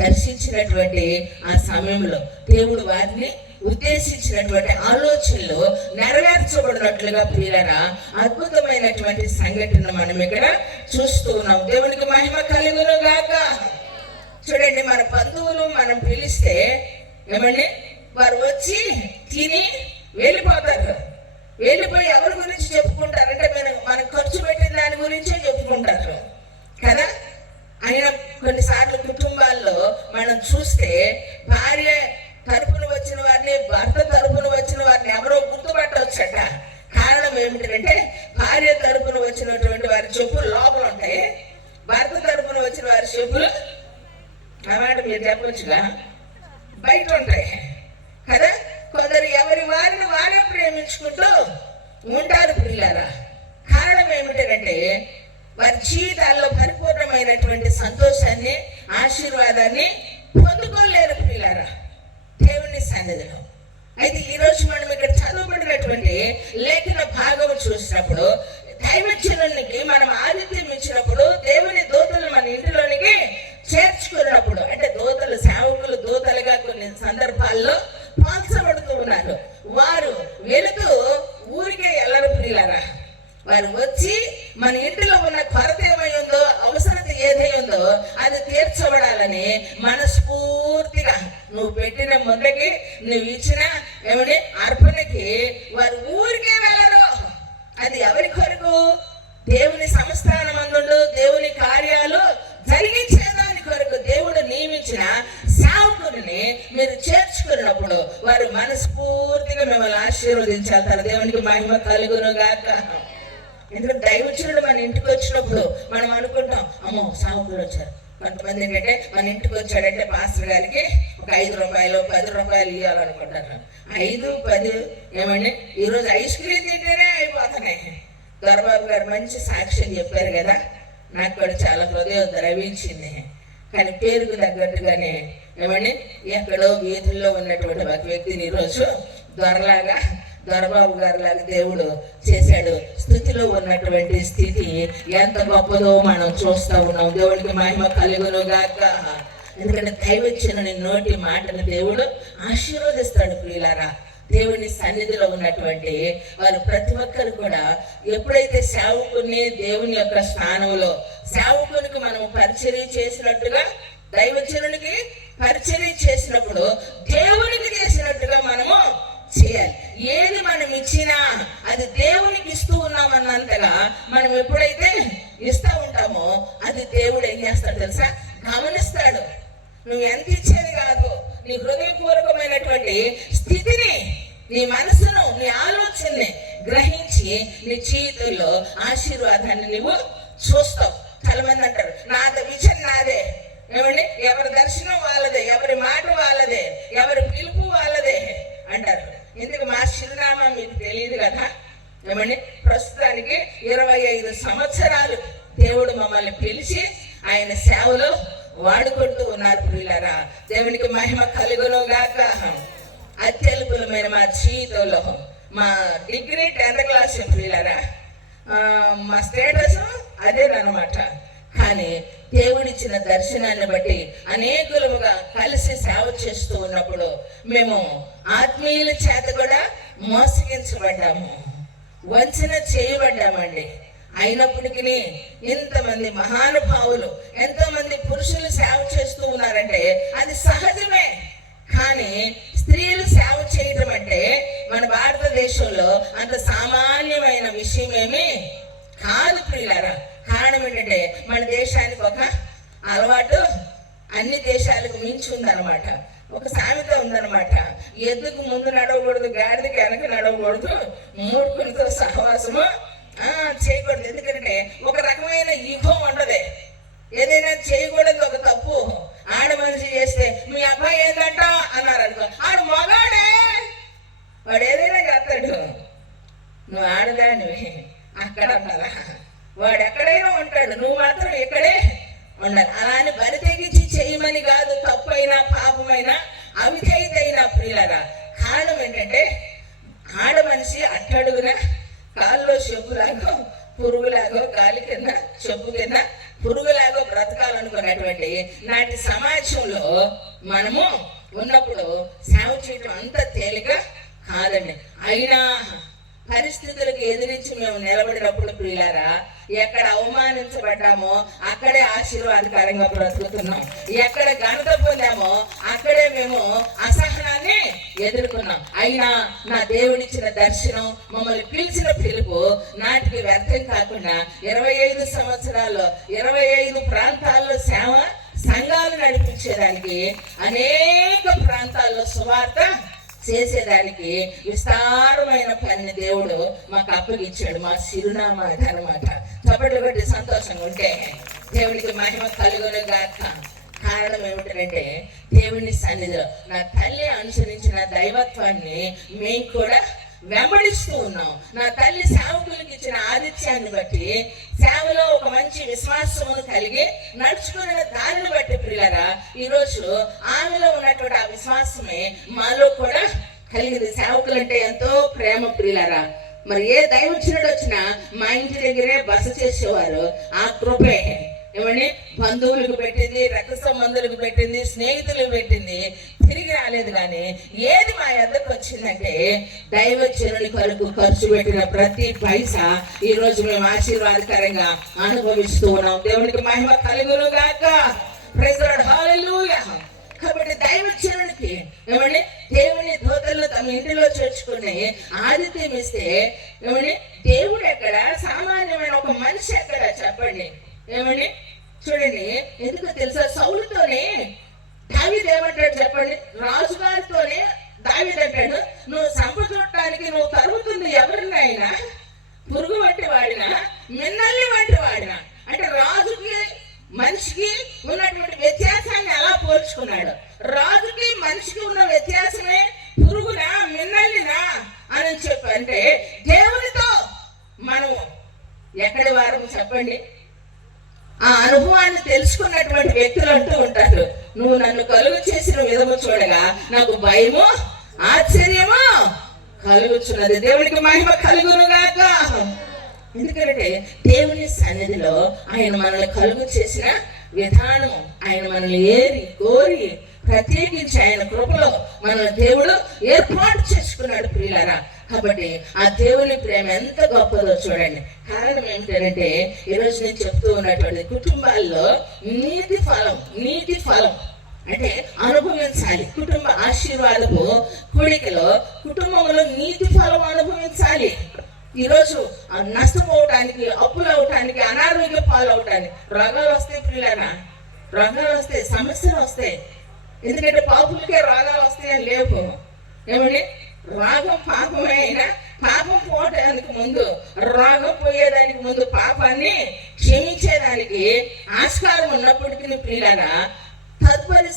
దర్శించినటువంటి ఆ సమయంలో దేవుడు వారిని ఉద్దేశించినటువంటి ఆలోచనలు నెరవేర్చబడినట్లుగా ప్రియులారా అద్భుతమైనటువంటి సంఘటన మనం ఇక్కడ చూస్తూ ఉన్నాం. దేవునికి మహిమ కలుగును గాక. చూడండి, మన బంధువులు మనం పిలిస్తే ఏమండి వారు వచ్చి తిని వెళ్ళిపోతారు. వెళ్ళిపోయి ఎవరి గురించి చెప్పుకుంటారంటే మనం ఖర్చు పెట్టిన దాని గురించే చెప్పుకుంటారు కదా. అయినా కొన్నిసార్లు కుటుంబాల్లో మనం చూస్తే భార్య తరపున వచ్చిన వారిని, భర్త తరపున వచ్చిన వారిని ఎవరో గుర్తుపట్టవచ్చట. కారణం ఏమిటంటే భార్య తరపున వచ్చినటువంటి వారి చెప్పులు లోపల ఉంటాయి, భర్త తరపున వచ్చిన వారి చెప్పులు అన్నమాట మీరు చెప్పొచ్చుగా బయట ఉంటాయి కదా. కొందరు ఎవరి వారిని వారే ప్రేమించుకుంటూ ఉంటారు ప్రియులారా. కారణం ఏమిటంటే వారి జీవితాల్లో పరిపూర్ణమైనటువంటి సంతోషాన్ని, ఆశీర్వాదాన్ని పొందుకోలేరు ప్రియులారా దేవుని సన్నిధిలో. అయితే ఈరోజు మనం ఇక్కడ చదువుబడినటువంటి లేఖన భాగం చూసినప్పుడు దైవజనునికి మనం ఆతిథ్యం ఇచ్చినప్పుడు, దేవుని దూతలు మన ఇంటిలోనికి చేర్చుకున్నప్పుడు, అంటే దూతలు సేవకులు దూతలుగా కొన్ని సందర్భాల్లో పోల్చబడుతూ ఉన్నారు. వారు వెళుతూ మన ఇంటిలో ఉన్న కొరత ఏమై ఉందో, అవసరత ఏదై ఉందో అది తీర్చబడాలని మనస్ఫూర్తిగా నువ్వు పెట్టిన మొదకి, నువ్వు ఇచ్చిన ఏమని అర్పణకి వారు ఊరికే వెళ్ళరు. అది ఎవరి కొరకు? దేవుని సంస్థానమందు దేవుని కార్యాలు జరిగించేదాని కొరకు దేవుడు నియమించిన సేవకుని మీరు చేర్చుకున్నప్పుడు వారు మనస్ఫూర్తిగా మిమ్మల్ని ఆశీర్వదించారు. దేవునికి మహిమ కలుగును గాక. ఎందుకంటే దైవజనుడు మన ఇంటికి వచ్చినప్పుడు మనం అనుకుంటాం, అమ్మో సేవకులు వచ్చారు. కొంతమంది ఏంటంటే మన ఇంటికి వచ్చాడంటే పాస్టర్ గారికి ఒక 5 రూపాయలు 10 రూపాయలు ఇవ్వాలనుకుంటారు. 5, 10 ఏమండి, ఈరోజు ఐస్ క్రీమ్ తింటేనే అయిపోతున్నాయి. దొరబాబు గారు మంచి సాక్ష్యం చెప్పారు కదా, నాకు కూడా చాలా హృదయం ద్రవించింది. కానీ పేరుకు తగ్గట్టుగానే ఏమండి, ఎక్కడో వీధుల్లో ఉన్నటువంటి ఒక వ్యక్తిని ఈరోజు దొరబాబు గారు లాగా దేవుడు చేశాడు. స్థితిలో ఉన్నటువంటి స్థితి ఎంత గొప్పదో మనం చూస్తూ ఉన్నాం. దేవుడికి మహిమ కలుగును గాక. ఎందుకంటే దైవజనుని నోటి మాటను దేవుడు ఆశీర్వదిస్తాడు. ప్రియులారా, దేవుని సన్నిధిలో ఉన్నటువంటి వారు ప్రతి ఒక్కరు కూడా ఎప్పుడైతే సేవకుని దేవుని యొక్క స్థానంలో సేవకునికి మనం పరిచర్య చేసినట్టుగా, దైవజనునికి పరిచర్య చేసినప్పుడు దేవునికి చేసినట్టుగా మనము చేయాలి. ఏది మనం ఇచ్చినా అది దేవునికి ఇస్తూ ఉన్నామన్నంతగా మనం ఎప్పుడైతే ఇస్తూ ఉంటామో అది దేవుడు ఏం చేస్తాడు తెలుసా? గమనిస్తాడు. నువ్వు ఎంత ఇచ్చేది కాదు, నీ హృదయపూర్వకమైనటువంటి స్థితిని, నీ మనసును, నీ ఆలోచనని గ్రహించి నీ జీవితంలో ఆశీర్వాదాన్ని నువ్వు చూస్తావు. చాలా మంది అంటారు, నా విజన్ నాదే, ఏమండి, ఎవరి దర్శనం వాళ్ళదే, ఎవరి మాట వాళ్ళదే, ఎవరి పిలుపు వాళ్ళదే అంటారు. ఎందుకు మా చిరునామా మీకు తెలియదు కదా. ఏమండి, ప్రస్తుతానికి 25 సంవత్సరాలు దేవుడు మమ్మల్ని పిలిచి ఆయన సేవలో వాడుకుంటూ ఉన్నారు. ప్రియులారా, దేవునికి మహిమ కలుగును గాక. అత్యల్పులమైన మా జీవితంలో మా డిగ్రీ 10th క్లాస్ ప్రియులారా, మా స్టేటస్ అదేనమాట. కానీ దేవుడిచ్చిన దర్శనాన్ని బట్టి అనేకులుగా కలిసి సేవ చేస్తూ ఉన్నప్పుడు మేము ఆత్మీయుల చేత కూడా మోసగించబడ్డాము, వంచన చేయబడ్డామండి. అయినప్పటికీ ఇంతమంది మహానుభావులు, ఎంతో మంది పురుషులు సేవ చేస్తూ ఉన్నారంటే అది సహజమే. కానీ స్త్రీలు సేవ చేయడం అంటే మన భారతదేశంలో అంత సామాన్యమైన విషయం ఏమీ కాదు ప్రియులారా. కారణం ఏంటంటే మన దేశానికి ఒక అలవాటు అన్ని దేశాలకు మించి ఉందన్నమాట. ఒక సామెత ఉందన్నమాట, ఎద్దుకు ముందు నడవకూడదు, గాడిదకి వెనక నడవకూడదు, మూర్ఖులతో సహవాసము చేయకూడదు. ఎందుకంటే ఒక రకమైన ఈగో ఉండదు. ఏదైనా చేయకూడదు ఒక తప్పు ఆడ మనిషి చేస్తే, మీ అబ్బాయి ఏంటంట అన్నారు అనుకో, ఆడు మగాడే, వాడు ఏదైనా చేస్తాడు, నువ్వు ఆడదానివి అక్కడ ఉండాలా, వాడు ఎక్కడైనా ఉంటాడు, నువ్వు మాత్రం ఇక్కడే ఉండాలి. అలా అని బరి తెగించి చేయమని కాదు, తప్పైనా పాపమైనా అవిధేయతైనా ప్రియులారా. కారణం ఏంటంటే ఆడ మనిషి అట్టడుగున కాల్లో చెప్పులాగో పురుగులాగో, గాలి కింద చెప్పు కింద పురుగులాగో బ్రతకాలనుకున్నటువంటి నాటి సమాజంలో మనము ఉన్నప్పుడు సేవ చేయటం అంత తేలిక కాదండి. అయినా పరిస్థితులకు ఎదిరించి మేము నిలబడినప్పుడు ప్రియులారా, ఎక్కడ అవమానించబడ్డామో అక్కడే ఆశీర్వాదకరంగా బ్రతుకుతున్నాం, ఎక్కడ ఘనత పొందామో అక్కడే మేము అసహనాన్ని ఎదుర్కొన్నాం. అయినా నా దేవుడిచ్చిన దర్శనం, మమ్మల్ని పిలిచిన పిలుపు నాటికి వ్యర్థం కాకుండా 25 సంవత్సరాల్లో 25 ప్రాంతాల్లో సేవ సంఘాలు నడిపించేదానికి, అనేక ప్రాంతాల్లో సువార్త చేసేదానికి విస్తారమైన పని దేవుడు మాకు అప్పగిచ్చాడు. మా చిరునామా అన్నమాట. చప్పట్లు కొట్టి సంతోషంగా ఉంటే దేవుడికి మహిమ కలుగును గాక. కారణం ఏమిటంటే దేవుని సన్నిధిలో నా తల్లి అనుసరించిన దైవత్వాన్ని మేము కూడా వెంబడిస్తూ ఉన్నాం. నా తల్లి సేవకులకు ఇచ్చిన ఆతిథ్యాన్ని బట్టి, సేవలో ఒక మంచి విశ్వాసమును కలిగి నడుచుకున్న దానిని బట్టి ప్రియులారా, ఈరోజు ఆమెలో ఉన్నటువంటి ఆ విశ్వాసమే మాలో కూడా కలిగింది. సేవకులంటే ఎంతో ప్రేమ ప్రియులారా. మరి ఏ దైవజనుడు వచ్చినా మా ఇంటి దగ్గరే బస చేసేవారు. ఆ కృపే ఏమని బంధువులకు పెట్టింది, రక్త సంబంధులకు పెట్టింది, స్నేహితులకు పెట్టింది, తిరిగి రాలేదు. కానీ ఏది మా ఎద్దకు వచ్చిందంటే దైవజనుని కొరకు ఖర్చు పెట్టిన ప్రతి పైసా ఈ రోజు మేము ఆశీర్వాదకరంగా అనుభవిస్తూ ఉన్నాం. దేవునికి మహిమ కలుగును గాక. Praise the Lord. హల్లెలూయా. కాబట్టి దైవజనునికి ఏమండి దేవుని దూతలు తమ ఇంటిలో చేర్చుకుని ఆతిథ్యం ఇస్తే ఏమండి దేవుడు ఎక్కడ, సామాన్యమైన ఒక మనిషి ఎక్కడ చెప్పండి. ఏమండి చూడండి, ఎందుకో తెలుసా, సౌలుతోనే దావీదు ఏమంటాడు చెప్పండి, రాజుగారితోనే దావీదు అంటాడు, నువ్వు సంప చూడటానికి నువ్వు తరుగుతుంది ఎవరినైనా, పురుగు వంటి వాడినా మిన్నల్ని వంటి వాడినా. అంటే రాజుకి మనిషికి ఉన్నటువంటి వ్యత్యాసాన్ని ఎలా పోల్చుకున్నాడు. రాజుకి మనిషికి ఉన్న వ్యత్యాసమే పురుగునా మిన్నల్లినా అని చెప్పి, అంటే దేవునితో మనం ఎక్కడి వారు చెప్పండి. ఆ అనుభవాన్ని తెలుసుకున్నటువంటి వ్యక్తులు అంటూ ఉంటారు, నువ్వు నన్ను కలుగు చేసిన విధము చూడగా నాకు భయము ఆశ్చర్యము కలుగుచున్నది. దేవునికి మహిమ కలుగును గాక. ఎందుకంటే దేవుని సన్నిధిలో ఆయన మనల్ని కలుగు చేసిన విధానం, ఆయన మనల్ని ఏరి కోరి ప్రత్యేకించి ఆయన కృపలో మన దేవుడు ఏర్పాటు చేసుకున్నాడు ప్రియులారా. కాబట్టి ఆ దేవుని ప్రేమ ఎంత గొప్పదో చూడండి. కారణం ఏమిటంటే ఈరోజు నేను చెప్తూ ఉన్నటువంటి కుటుంబాల్లో నీతి ఫలం అంటే అనుభవించాలి. కుటుంబ ఆశీర్వాదపు కూడికలో కుటుంబంలో నీతి ఫలం అనుభవించాలి. ఈరోజు నష్టపోవటానికి, అప్పులు అవటానికి, అనారోగ్య పాలవటానికి, రోగాలు వస్తాయి ప్రియులారా, రోగాలు వస్తాయి, సమస్యలు వస్తాయి. ఎందుకంటే పాపులకే రోగాలు వస్తాయని లేవు. ఏమండి రోగం పాపమే అయినా పాపం పోవటానికి ముందు, రోగం పోయేదానికి ముందు పాపాన్ని క్షమించేదానికి ఆస్కారం ఉన్నప్పటికీ ప్రియులారా, తదుపరి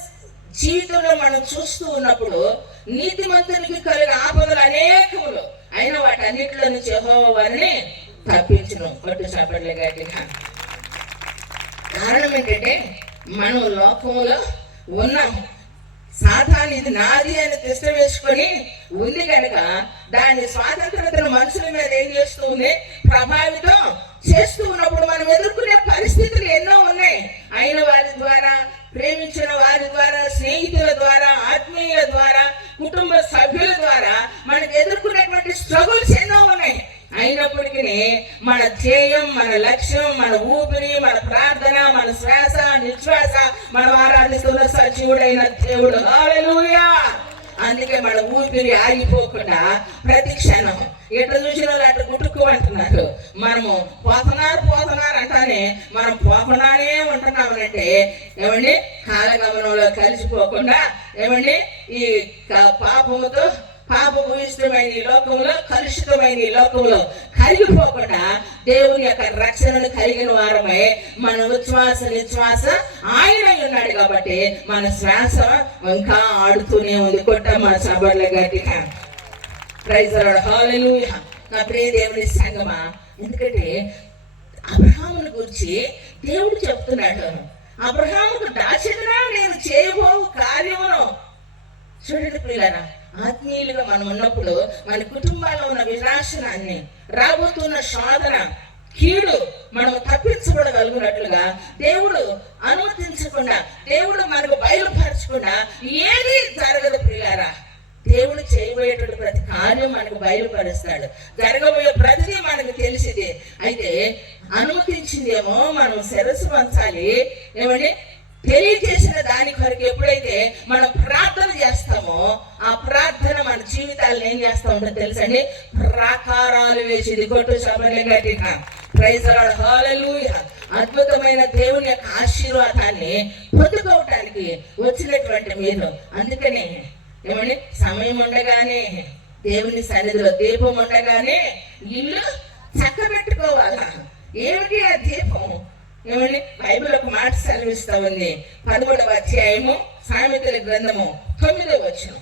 జీవితంలో మనం చూస్తూ ఉన్నప్పుడు నీతిమంతునికి కలిగే ఆపదలు అనేకములు అయినా వాటన్నిటిలో నుంచి యెహోవా వారిని తప్పించును. కొట్టు చప్పట్లే గట్టిగా. కారణం ఏంటంటే మనం లోకంలో ఉన్నాము. సాతాను ఇది నాది అని తిష్ట వేసుకొని ఉంది కనుక దాని స్వాతంత్రతను మనుషుల మీద ఏం చేస్తూ ఉంది, ప్రభావితం చేస్తూ ఉన్నప్పుడు మనం ఎదుర్కొనే పరిస్థితులు ఎన్నో ఉన్నాయి. అయిన వారి ద్వారా, ప్రేమించిన వారి ద్వారా, స్నేహితుల ద్వారా, ఆత్మీయుల ద్వారా, కుటుంబ సభ్యుల ద్వారా మనకు ఎదుర్కొనేటువంటి స్ట్రగుల్స్ ఎన్నో ఉన్నాయి. అయినప్పటికీ మన ధ్యేయం, మన లక్ష్యం, మన ఊపిరి, మన ప్రార్థన, మన శ్వాస నిశ్వాస మనం ఆరాధిస్తున్న సజీవుడైన దేవుడు. హల్లెలూయా. అందుకే మన ఊపిరి ఆగిపోకుండా ప్రతి క్షణం ఎట్లా చూసిన వాళ్ళు అట్లా గుట్టుకు అంటున్నారు. మనము పోతున్నారు అంటానే మనం పోకుండానే ఉంటున్నామనంటే ఏమండి కాలగమనంలో కలిసిపోకుండా, ఏమండి ఈ పాపము ఇష్టమైన ఈ లోకంలో, కలుషితమైన ఈ లోకంలో కరిగిపోకుండా దేవుని యొక్క రక్షణను కలిగిన వారమై మన ఉచ్ఛ్వాస నిశ్వాస ఆయన ఉన్నాడు. కాబట్టి మన శ్వాస ఇంకా ఆడుతూనే ఉంది. కొట్ట మన సభల గట్టిగా. Praise the Lord. హల్లెలూయా. నా ప్రియ దేవుని సంగమా, ఎందుకంటే అబ్రహాముని గురించి దేవుడు చెప్తున్నాడు, అబ్రహాముకు దాచెదనా నేను చేయబో కార్యమును. చూడండి ప్రియులారా, ఆత్మీయులుగా మనం ఉన్నప్పుడు మన కుటుంబాల్లో ఉన్న వినాశనాన్ని, రాబోతున్న శోధన, కీడు మనం తప్పించబడగలుగునట్లుగా దేవుడు అనుమతించకుండా, దేవుడు మనకు బయలుపరచకుండా ఏది జరగదు ప్రియులారా. దేవుడు చేయబోయేటువంటి ప్రతి కార్యం మనకు బయలుపరుస్తాడు. జరగబోయే ప్రతిదీ మనకు తెలిసింది. అయితే అనుమతించిందేమో మనం శిరస్సు వంచాలి. ఏమని తెలియజేసిన దాని కొరకు ఎప్పుడైతే మనం ప్రార్థన చేస్తామో ఆ ప్రార్థన మన జీవితాలను ఏం చేస్తా ఉంటుందో తెలుసండి, ప్రాకారాలు వేసింది. కొట్టు చప్పట్లే గట్టిగా. Praise the Lord. హల్లెలూయా. అద్భుతమైన దేవుని యొక్క ఆశీర్వాదాన్ని పొందుకోవటానికి వచ్చినటువంటి మీరు, అందుకనే ఏమండి సమయం ఉండగానే, దేవుని సన్నిధిలో దీపం ఉండగానే ఇల్లు చక్కబెట్టుకోవాలా. ఏమిటి ఆ దీపం? ఏమండి బైబిల్ ఒక మాట సెలవిస్తా ఉంది. 11వ అధ్యాయము సామెతల గ్రంథము 9వ వచనం.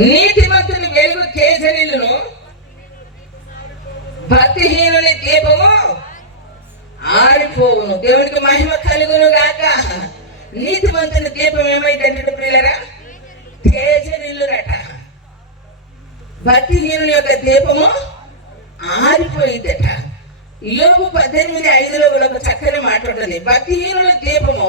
నీతిమంతుని వెలుగు కేజరీలను, భక్తిహీనుని దీపము ఆరిపోవును. దేవునికి మహిమ కలుగును గాక. నీతిమంతుని దీపం ఏమైందంటే ప్రియులారా, తేజరిల్లు రగిల్లునట. భక్తిహీనుని యొక్క దీపము ఆరిపోయిందట. యోబు 18:5లో ఒక చక్కని మాట ఉంటుంది, భక్తిహీనుల దీపము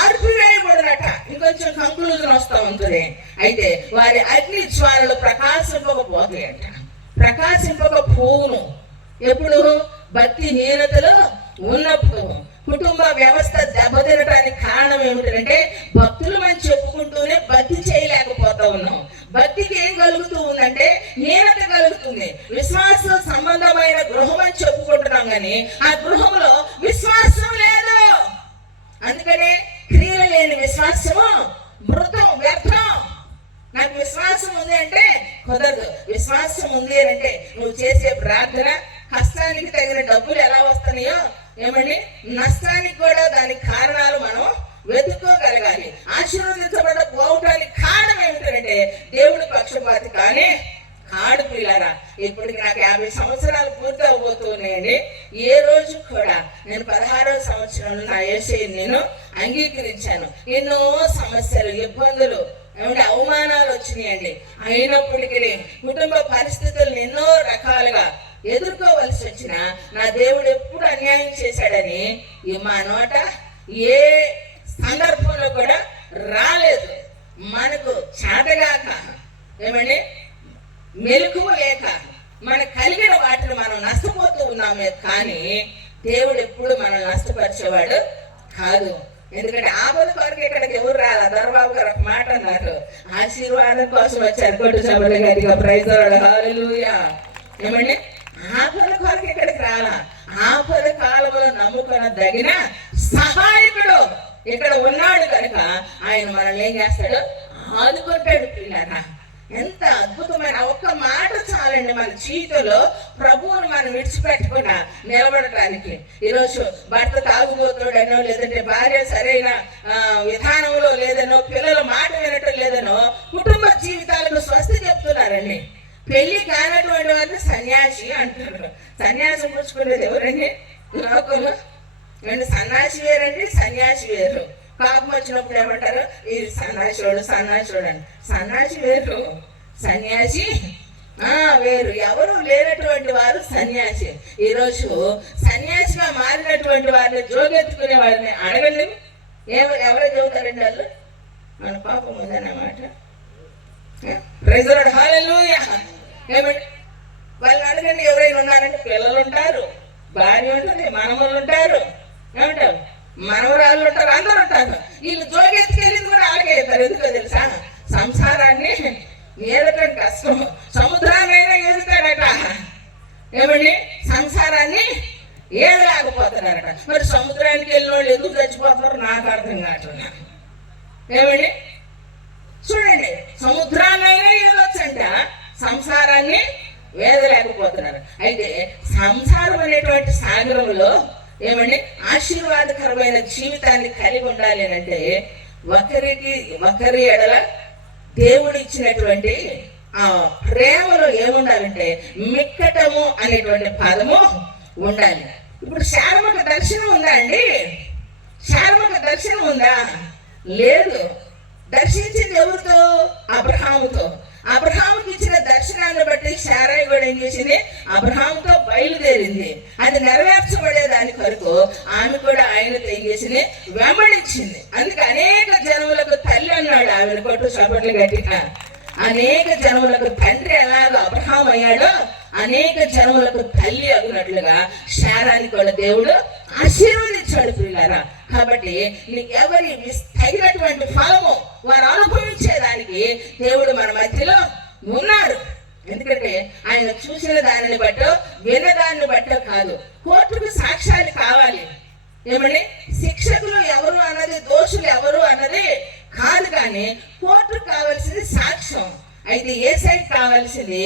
ఆర్పివేయబడునట. ఇంకొంచెం కంక్లూజన్ వస్తూ ఉంటుంది. అయితే వారి అగ్ని జ్వాలలు ప్రకాశింపకపోతాయంట, ప్రకాశింపకపోవును. ఎప్పుడు? భక్తిహీనతలో ఉన్నప్పుడు. కుటుంబ వ్యవస్థ దెబ్బతినటానికి కారణం ఏమిటంటే భక్తులు మనం చెప్పుకుంటూనే భక్తి చేయలేకపోతా ఉన్నాం. భక్తికి ఏం కలుగుతూ ఉందంటే హీనత కలుగుతుంది. విశ్వాస సంబంధమైన గృహం అని చెప్పుకుంటున్నాం కానీ ఆ గృహంలో విశ్వాసం లేదు. అందుకనే క్రియలు లేని విశ్వాసము మృతం, వ్యర్థం. నాకు విశ్వాసం ఉంది అంటే కుదరదు. విశ్వాసం ఉంది అంటే నువ్వు చేసే ప్రార్థన, కష్టానికి తగిన డబ్బులు ఎలా వస్తున్నాయో ఏమండి, నష్టానికి కూడా దానికి కారణాలు మనం వెతుక్కోగలగాలి. ఆశీర్వదించబడ్డ పోవటానికి కారణం ఏమిటంటే దేవుడి పక్షపాతి కానీ కాడు. పిల్లరా, ఇప్పటికి నాకు 50 సంవత్సరాలు పూర్తి అవబోతున్నాయండి. ఏ రోజు కూడా నేను 16వ సంవత్సరంలో నా యేసయ్యను నేను అంగీకరించాను. ఎన్నో సమస్యలు, ఇబ్బందులు, ఏమంటే అవమానాలు వచ్చినాయండి. అయినప్పటికీ కుటుంబ పరిస్థితులను ఎన్నో రకాలుగా ఎదుర్కోవలసి వచ్చిన నా దేవుడు ఎప్పుడు అన్యాయం చేశాడని మా నోట ఏ సందర్భంలో కూడా రాలేదు. మనకు చేతగాక, ఏమండి మెలకువ లేక మనకు కలిగిన వాటిని మనం నష్టపోతూ ఉన్నామే కానీ దేవుడు ఎప్పుడు మనం నష్టపరిచేవాడు కాదు. ఎందుకంటే ఆపద కొరకు ఇక్కడికి ఎవరు రాలా. దొరబాబు గారు ఒక మాట అన్నారు, ఆశీర్వాదం కోసం వచ్చారు. కొట్టు సభలు గట్టిగా ప్రైజ్ హల్లెలూయా. ఏమండి ఆపద కొరకు ఇక్కడికి రాలా. ఆపద కాలంలో నమ్ముకొనదగిన సహాయకుడు ఇక్కడ ఉన్నాడు కనుక ఆయన మనల్ని ఏం చేస్తాడు? ఆదుకుంటాడు. పిల్లరా, ఎంత అద్భుతమైన ఒక్క మాట చాలండి మన జీవితంలో ప్రభువును మనం విడిచిపెట్టకుండా నిలబడటానికి. ఈరోజు భర్త తాగుబోతాడనో, లేదంటే భార్య సరైన విధానంలో లేదనో, పిల్లల మాట వినటం లేదనో కుటుంబ జీవితాలకు స్వస్తి చెప్తున్నారండి. పెళ్లి కానటువంటి వాళ్ళు సన్యాసి అంటారు. సన్యాసం పుచ్చుకునేది ఎవరండి లోకంలో? అండి సన్యాసి వేరండి, సన్యాసి వేరు. కాపం వచ్చినప్పుడు ఏమంటారు? ఈ సన్యాసివాడు, సన్యాసివాడు అని. సన్యాసి వేరు, సన్యాసి వేరు. ఎవరు లేనటువంటి వారు సన్యాసి. ఈరోజు సన్యాసిగా మారినటువంటి వారిని జోగెత్తుకునే వారిని అడగండి, ఎవరు చెబుతారండి వాళ్ళు? మన పాపం ఉందన్నమాట. ప్రైజ్ లార్డ్ హల్లెలూయా. ఏమండి వాళ్ళు అడగండి, ఎవరైనా ఉన్నారంటే పిల్లలు ఉంటారు, భార్య ఉంటుంది, మనవలు ఉంటారు, ఏమంటారు మనవరాళ్ళు ఉంటారు, అందరూ ఉంటారు. వీళ్ళు జోగెత్తుకెళ్ళింది కూడా అలాగే అవుతారు. ఎందుకో తెలుసా? సంసారాన్ని ఏదటం కష్టం, సముద్రాన్నైనా ఎదుగుతారట. ఏమండి సంసారాన్ని ఏదలేకపోతున్నారట. మరి సముద్రానికి వెళ్ళిన వాళ్ళు ఎందుకు చచ్చిపోతారో నాకు అర్థం కావట్లేదు. ఏమండి చూడండి, సముద్రాన్నైనా ఏదొచ్చంట, సంసారాన్ని వేదలేకపోతున్నారు. అయితే సంసారం అనేటువంటి సాగరంలో ఏమండి ఆశీర్వాదకరమైన జీవితాన్ని కలిగి ఉండాలి అంటే ఒకరి ఎడల దేవుడు ఇచ్చినటువంటి ఆ ప్రేమలో ఏముండాలంటే మిక్కటము అనేటువంటి పదము ఉండాలి. ఇప్పుడు శారమక దర్శనం ఉందా అండి? శారమక దర్శనం ఉందా? లేదు. దర్శించింది ఎవరితో? అబ్రహాముతో. అబ్రహాముకి ఇచ్చిన దర్శనాన్ని బట్టి శారాయి కూడా ఏం చేసింది? అబ్రహాముతో బయలుదేరింది. అది నెరవేర్చబడే దాని కొరకు ఆమె కూడా ఆయనతో ఏం చేసింది? వెంబడించింది. అందుకే అనేక జనములకు తల్లి అన్నాడు ఆమెను. కొట్టు చప్పట్లు గట్టిగా. అనేక జనములకు తండ్రి ఎలాగో అబ్రహాం అయ్యాడో అనేక జనములకు తల్లి అగునట్లుగా శారాని కూడా దేవుడు ఆశీర్వదించాడు. పిల్లారా, కాబట్టి నీకు ఎవరి తగినటువంటి ఫలము వారు అనుభవించేదానికి దేవుడు మన మధ్యలో ఉన్నాడు. ఎందుకంటే ఆయన చూసిన దానిని బట్టో విన్నదాన్ని బట్టో కాదు. కోర్టుకు సాక్ష్యాలు కావాలి. ఏమండి శిక్షకులు ఎవరు అన్నది, దోషులు ఎవరు అన్నది కాదు, కానీ కోర్టుకు కావాల్సింది సాక్ష్యం. అయితే ఏ సైడ్ కావాల్సింది?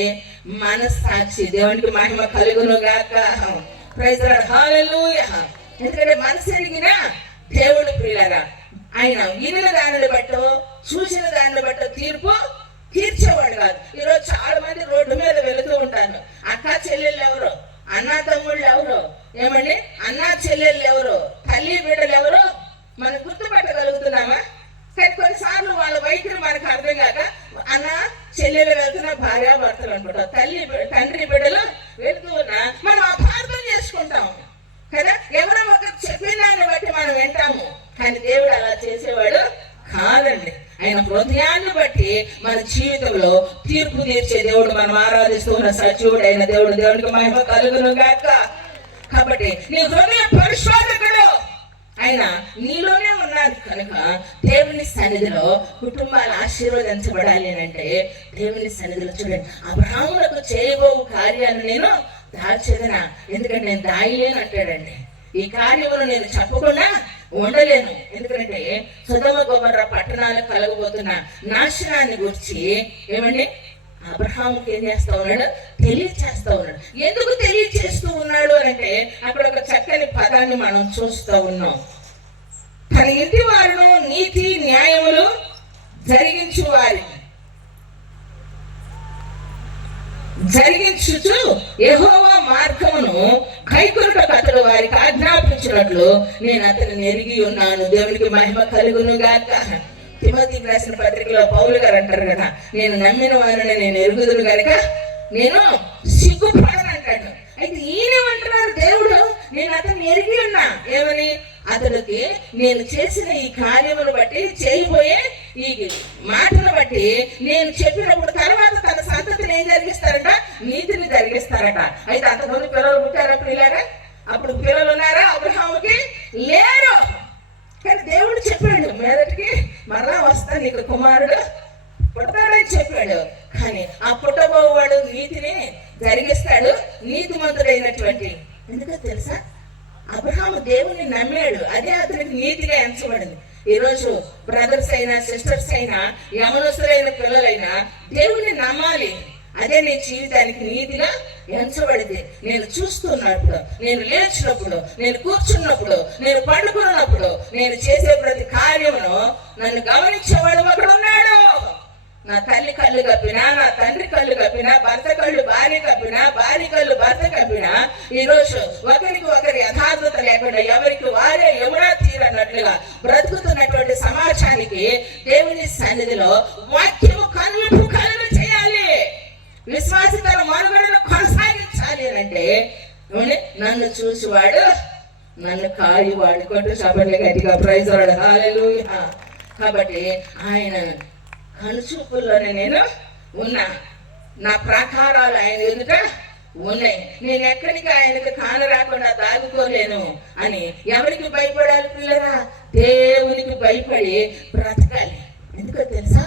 మనస్సాక్షి. దేవునికి మహిమ కలుగును గాక. ప్రైజ్ లార్డ్ హల్లెలూయా. ఎందుకంటే మనసు ఎరిగిన దేవుడు ప్రియులారా ఆయన వినిన దానిని బట్టో చూసిన దానిని బట్టో తీర్పు తీర్చేవాడు కాదు. ఈరోజు చాలా మంది రోడ్డు మీద వెళుతూ ఉంటారు. అక్క చెల్లెళ్ళు ఎవరు, అన్నా తమ్ముళ్ళు ఎవరు, ఏమండి అన్నా చెల్లెళ్ళు ఎవరు, తల్లి బిడ్డలు ఎవరు మనం గుర్తుపట్టగలుగుతున్నామా? కానీ కొన్నిసార్లు వాళ్ళ వైఖరి మనకు అర్థం కాక అన్న చెల్లెలు వెళ్తున్నా భార్యాభర్తలు అనుకుంటాం, తండ్రి బిడ్డలు వెళ్తూ ఉన్నా మనం అపార్థం చేసుకుంటాం కదా. ఎవరో ఒకరు చెప్పిన దాన్ని బట్టి మనం వింటాము, కానీ దేవుడు అలా చేసేవాడు కాదండి. ఆయన హృదయాన్ని బట్టి మన జీవితంలో తీర్పు తీర్చే దేవుడు, మనం ఆరాధిస్తూ ఉన్న సజీవుడు అయిన దేవుడు. దేవుడికి మహిమ కలుగును గాక. కాబట్టి నీ హృదయ పరిశోధకుడు ఆయన నీలోనే ఉన్నాడు కనుక దేవుని సన్నిధిలో కుటుంబాలు ఆశీర్వదించబడాలి అంటే దేవుని సన్నిధిలో చూడండి, అబ్రహాములకు చేయబోవు కార్యాలు నేను దాల్చేదనా, ఎందుకంటే నేను దాయలేను అంటాడండి. ఈ కార్యములు నేను చెప్పకుండా ఉండలేను, ఎందుకంటే సొదొమ గొమొర్రా పట్టణాలు కలగబోతున్న నాశనాన్ని గురించి ఏమండి అబ్రహాముకి ఏం చేస్తా ఉన్నాడు, తెలియచేస్తా ఉన్నాడు. ఎందుకు తెలియచేస్తూ ఉన్నాడు అంటే అక్కడ ఒక చక్కని పదాన్ని మనం చూస్తూ ఉన్నాం. తన ఇంటి వారును నీతి న్యాయములు జరిగించుచు యెహోవా మార్గమును కైకొనుటకు అతడు వారికి ఆజ్ఞాపించినట్లు నేను అతనిని ఎరిగి ఉన్నాను. దేవునికి మహిమ కలుగును గాక. తిమోతికి రాసిన పత్రికలో పౌలు గారు అంటారు కదా, నేను నమ్మిన వారిని నేను ఎరుగుదును కనుక నేను సిగ్గుపడను అంటాడు. అయితే ఈయనేమంటున్నారు, దేవుడు నేను అతన్ని ఎరిగి ఉన్నా. ఏమని? అతనికి నేను చేసిన ఈ కార్యమును బట్టి, చేయబోయే ఈ మాటను బట్టి నేను చెప్పినప్పుడు తర్వాత తన సంతతిని ఏం జరిగిస్తారట, నీతిని జరిగిస్తారట. అయితే అంతమంది పిల్లలు పుట్టారు అప్పుడు ఇలాగా, అప్పుడు పిల్లలు ఉన్నారా అబ్రహాముకి? లేరు. కానీ దేవుడు చెప్పాడు, మీదటికి మరలా వస్తా, నీకు కుమారుడు పుడతాడని చెప్పాడు. కానీ ఆ పుట్టబోవాడు నీతిని జరిగిస్తాడు, నీతిమంతుడైనటువంటి. ఎందుకో తెలుసా, అబ్రహాము దేవుని నమ్మాడు, అదే అతనికి నీతిగా ఎంచబడింది. ఈరోజు బ్రదర్స్ అయినా సిస్టర్స్ అయినా యవనస్తులైన పిల్లలైనా దేవుని నమ్మాలి, అదే నీ జీవితానికి నీతిగా ఎంచబడింది. నేను చూస్తున్నప్పుడు, నేను లేచినప్పుడు, నేను కూర్చున్నప్పుడు, నేను పండుకున్నప్పుడు, నేను చేసే ప్రతి కార్యమును నన్ను గమనించేవాడు ఒకడు ఉన్నాడు. నా తల్లి కళ్ళు కప్పినా, నా తండ్రి కళ్ళు కప్పినా, భర్త కళ్ళు భార్య కప్పినా, భార్య కళ్ళు భర్త కప్పినా, ఈరోజు ఒకరికి ఒకరి యథార్థత లేకుండా ఎవరికి వారే యమునా తీరన్నట్లుగా బ్రతుకుతున్నటువంటి సమాజానికి దేవుని సన్నిధిలో వాక్యము కనులు చేయాలి, విశ్వాసితల మనుగడను కొనసాగించాలి అంటే నన్ను చూసివాడు నన్ను కాయువాడు. కొట్టు చప్పట్లు గట్టిగా ప్రైజ్ లార్డ్, హల్లెలూయా. కాబట్టి ఆయన కనుచూపుల్లోనే నేను ఉన్నా, నా ప్రాకారాలు ఆయన ఎదుట ఉన్నాయి, నేను ఎక్కడికి ఆయనకు కానరాకుండా దాగుకోలేను అని ఎవరికి భయపడాలి పిల్లరా? దేవునికి భయపడి బ్రతకాలి. ఎందుకో తెలుసా,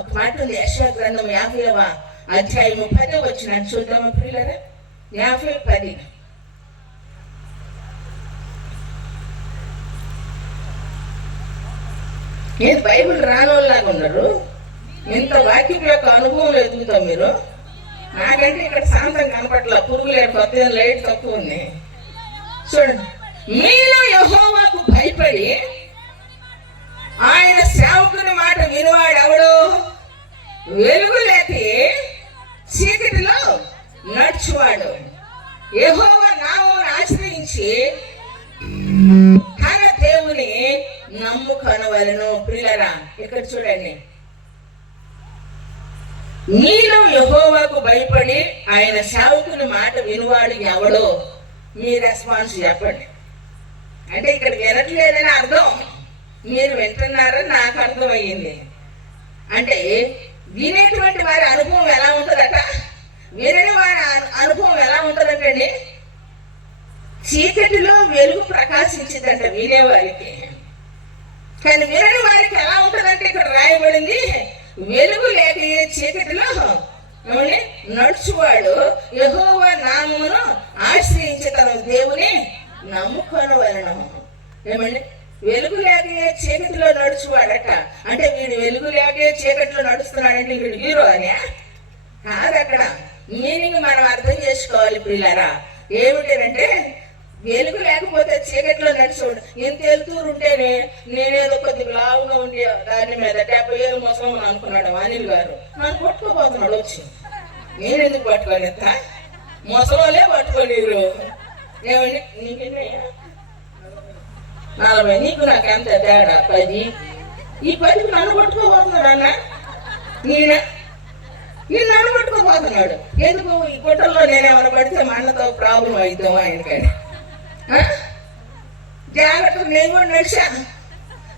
ఒక మాట ఉంది, యెషయా గ్రంథం 50వ అధ్యాయం 10వ వచనం చూద్దామా పిల్లరా? 50:10. ఏది బైబిల్ రానోళ్ళలాగా ఉన్నారు, ఇంత వాక్యం యొక్క అనుభవం ఎదుగుతాం మీరు. నాకంటే ఇక్కడ శాంతం కనపట్ల, పురుగులు కొత్త లైట్ తక్కువ ఉంది. చూడండి, మీలో యెహోవాకు భయపడి ఆయన సేవకుని మాట వినివాడు ఎవడు? వెలుగు లేకి చీకటిలో నడుచువాడు, యెహోవా నామమును ఆశ్రయించి తన దేవుని నమ్ముకొనవలెను. ప్రియులారా, ఇక్కడ చూడండి, మీలో యెహోవాకు భయపడి ఆయన సేవకుని మాట వినువాడు ఎవడో? మీ రెస్పాన్స్ చెప్పండి. అంటే ఇక్కడ వినట్లేదని అర్థం, మీరు వింటున్నారని నాకు అర్థమయ్యింది. అంటే వినేటువంటి వారి అనుభవం ఎలా ఉంటుందట, వినని వారి అనుభవం ఎలా ఉంటుందంటండి, చీకటిలో వెలుగు ప్రకాశించిందంట వినేవారికి. కానీ వినని వారికి ఎలా ఉంటుందంటే ఇక్కడ రాయబడింది, వెలుగు లేక చీకటిలో నడుచువాడు యెహోవా నామమును ఆశ్రయించి తన దేవుని నమ్ముకొనవలెను. ఏమండి, వెలుగు లేక చీకటిలో నడుచువాడట అంటే వీడు వెలుగు లేక చీకటిలో నడుస్తున్నాడంటే వీడు హీరో అని కాదు. అక్కడ మీనింగ్ మనం అర్థం చేసుకోవాలి పిల్లరా. ఏమిటంటే వెలుగు లేకపోతే చీకట్లో నడిచేవాడు. ఎంత వెళ్తూరు ఉంటేనే నేనేదో కొద్ది లావుగా ఉండి దాని మీద 70 ఏళ్ళు ముసలమని అనుకున్నాడు అనిల్ గారు. నన్ను పట్టుకోపోతున్నాడు వచ్చి. నేను ఎందుకు పట్టుకోలేదా? ముసలోలే పట్టుకోలేరు. ఏమండి, నీకెన్నయ్యా? 40. నీకు నాకు ఎంత తేడా? 10. ఈ 10కి నన్ను పట్టుకోబోతున్నాడు అన్న. నిన్ను అనుపట్టుకోపోతున్నాడు. ఎందుకు ఈ గుట్టల్లో నేనేమైనా పడితే మా అన్నతో ప్రాబ్లం అవుతాం ఆయనకాడి. జాగ్రత్తగా నేను కూడా నడిచాను.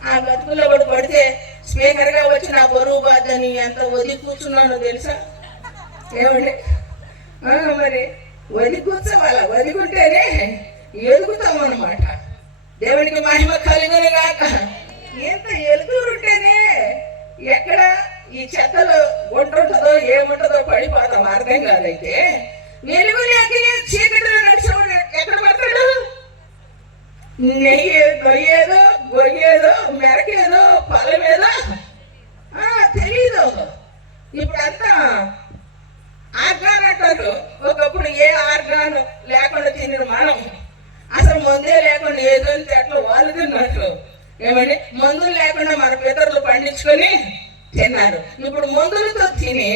ఆ బతుకుల్లో కూడా పడితే స్పీకర్గా వచ్చి నా బరువు బాధని ఎంత వదిలి కూర్చున్నానో తెలుసా? ఏమండి మరి వదిలి కూర్చోవాలా? వదిలికుంటేనే ఎదుగుతాం అన్నమాట. దేవునికి మహిమ కలుగును గాక. ఎంత ఎలుగురుంటేనే ఎక్కడ ఈ చెత్తలో గుంటుంటుందో ఏముంటుందో పడిపోతాం అర్థం కాదైతే. వెలుగు లేక చీకటిలో నడిచేవాడు ఎక్కడ పడతాడు? గొయ్యేదో గొయ్యేదో మెరకేదో పొలమేదో తెలీదు. ఇప్పుడంతా ఆర్గాన్ అంటారు. ఒకప్పుడు ఏ ఆర్గాన్ లేకుండా తిన్న మనం అసలు మందే లేకుండా ఏదో చెట్లు వాళ్ళు తిన్నట్లు. ఏమండి మందులు లేకుండా మన పితరులు పండించుకొని తిన్నారు. ఇప్పుడు మందులతో తిని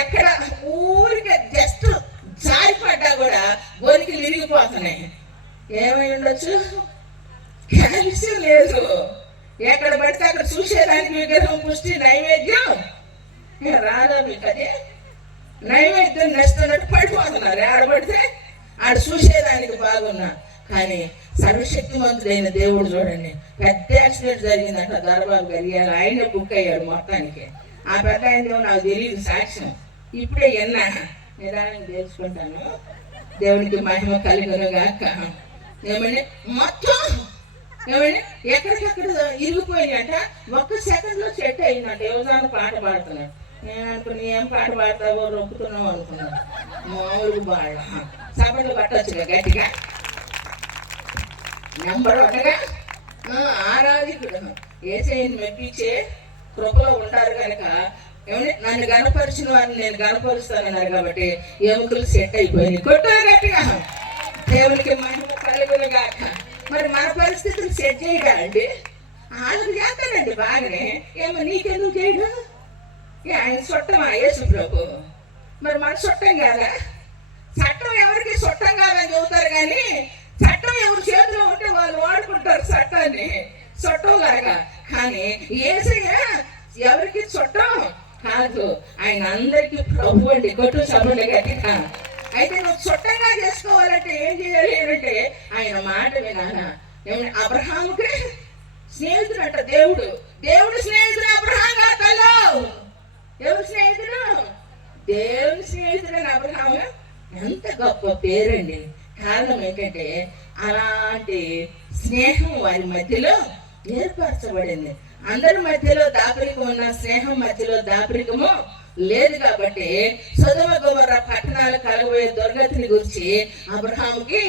ఎక్కడ ఊరికే జస్ట్ జారిపడ్డా కూడా గోనికి విరిగిపోతున్నాయి. ఏమై ఉండొచ్చు? కాల్షియం లేదు. ఎక్కడ పడితే అక్కడ చూసేదానికి విగ్రహం పుష్టి నైవేద్యం రాదా మీకు? అదే నైవేద్యం నస్తున్నట్టు పడిపోతున్నారు. ఆడపడితే ఆడ చూసేదానికి బాగున్నా. కానీ సర్వశక్తిమంతుడైన దేవుడు చూడండి, పెద్ద యాక్సిడెంట్ జరిగిందంట దర్బాబు గారి. ఆయన బుక్ అయ్యాడు మొత్తానికి. ఆ పెద్ద ఆయన నాకు తెలియదు సాక్ష్యం. ఇప్పుడే ఎన్నా నిదానం తెలుసుకుంటాను. దేవునికి మహిమ కలుగును గాక. ఏమని మొత్తం ఏమని ఎక్కడికెక్కడ ఇరిగిపోయినాయంట. ఒక్క సెకండ్లో సెట్ అయిందంట. యువజాన పాట పాడుతున్నాడు. నేను అనుకుని ఏం పాట పాడతావో రొప్పుతున్నావు అనుకున్నాను. మామూలు బాడ సభలు పట్టొచ్చుగా గట్టిగా. నెంబర్ ఒకగా ఆరాధికుడు యేసయ్యను మెప్పించే కృపలో ఉంటారు కనుక ఏమని నన్ను గనపరిచిన వారిని నేను గనపరుస్తానన్నారు కాబట్టి ఎముకలు సెట్ అయిపోయినాయి. కొట్టారు గట్టిగా. దేవునికి మహిమ కలుగును గాక. మరి మన పరిస్థితులు సెట్ చేయడండి వాళ్ళకి చేస్తానండి బాగానే. ఏమో నీకెందుకు చేయడం? ఆయన చుట్టమా యేసు ప్రభు? మరి మన చుట్టం కాదా? చట్టం ఎవరికి చుట్టం కాదని చెబుతారు కానీ చట్టం ఎవరి చేతిలో ఉంటే వాళ్ళు వాడుకుంటారు చట్టాన్ని చుట్టంలాగా. కానీ యేసయ్య ఎవరికి చుట్టం కాదు, ఆయన అందరికీ ప్రభు అండి. కొట్టు సభలు గట్టిగా. అయితే నువ్వు చుట్టంగా చేసుకోవాలంటే ఏం చేయాలి అంటే ఆయన మాట వినాలా. ఏమన్నా అబ్రహాముకి స్నేహితుడు అంట దేవుడు. దేవుడు స్నేహితుడు అబ్రహాం గారు. ఎవరు స్నేహితుడు? దేవుని స్నేహితుడని అబ్రహాము. ఎంత గొప్ప పేరండి. కారణం ఏంటంటే అలాంటి స్నేహం వారి మధ్యలో ఏర్పరచబడింది. అందరి మధ్యలో దాపరికం ఉన్న స్నేహం మధ్యలో దాపరికము లేదు కాబట్టి సొదొమ గొమొర్రా పట్టణాలు కలగబోయే దుర్గతిని గురించి అబ్రహాముకి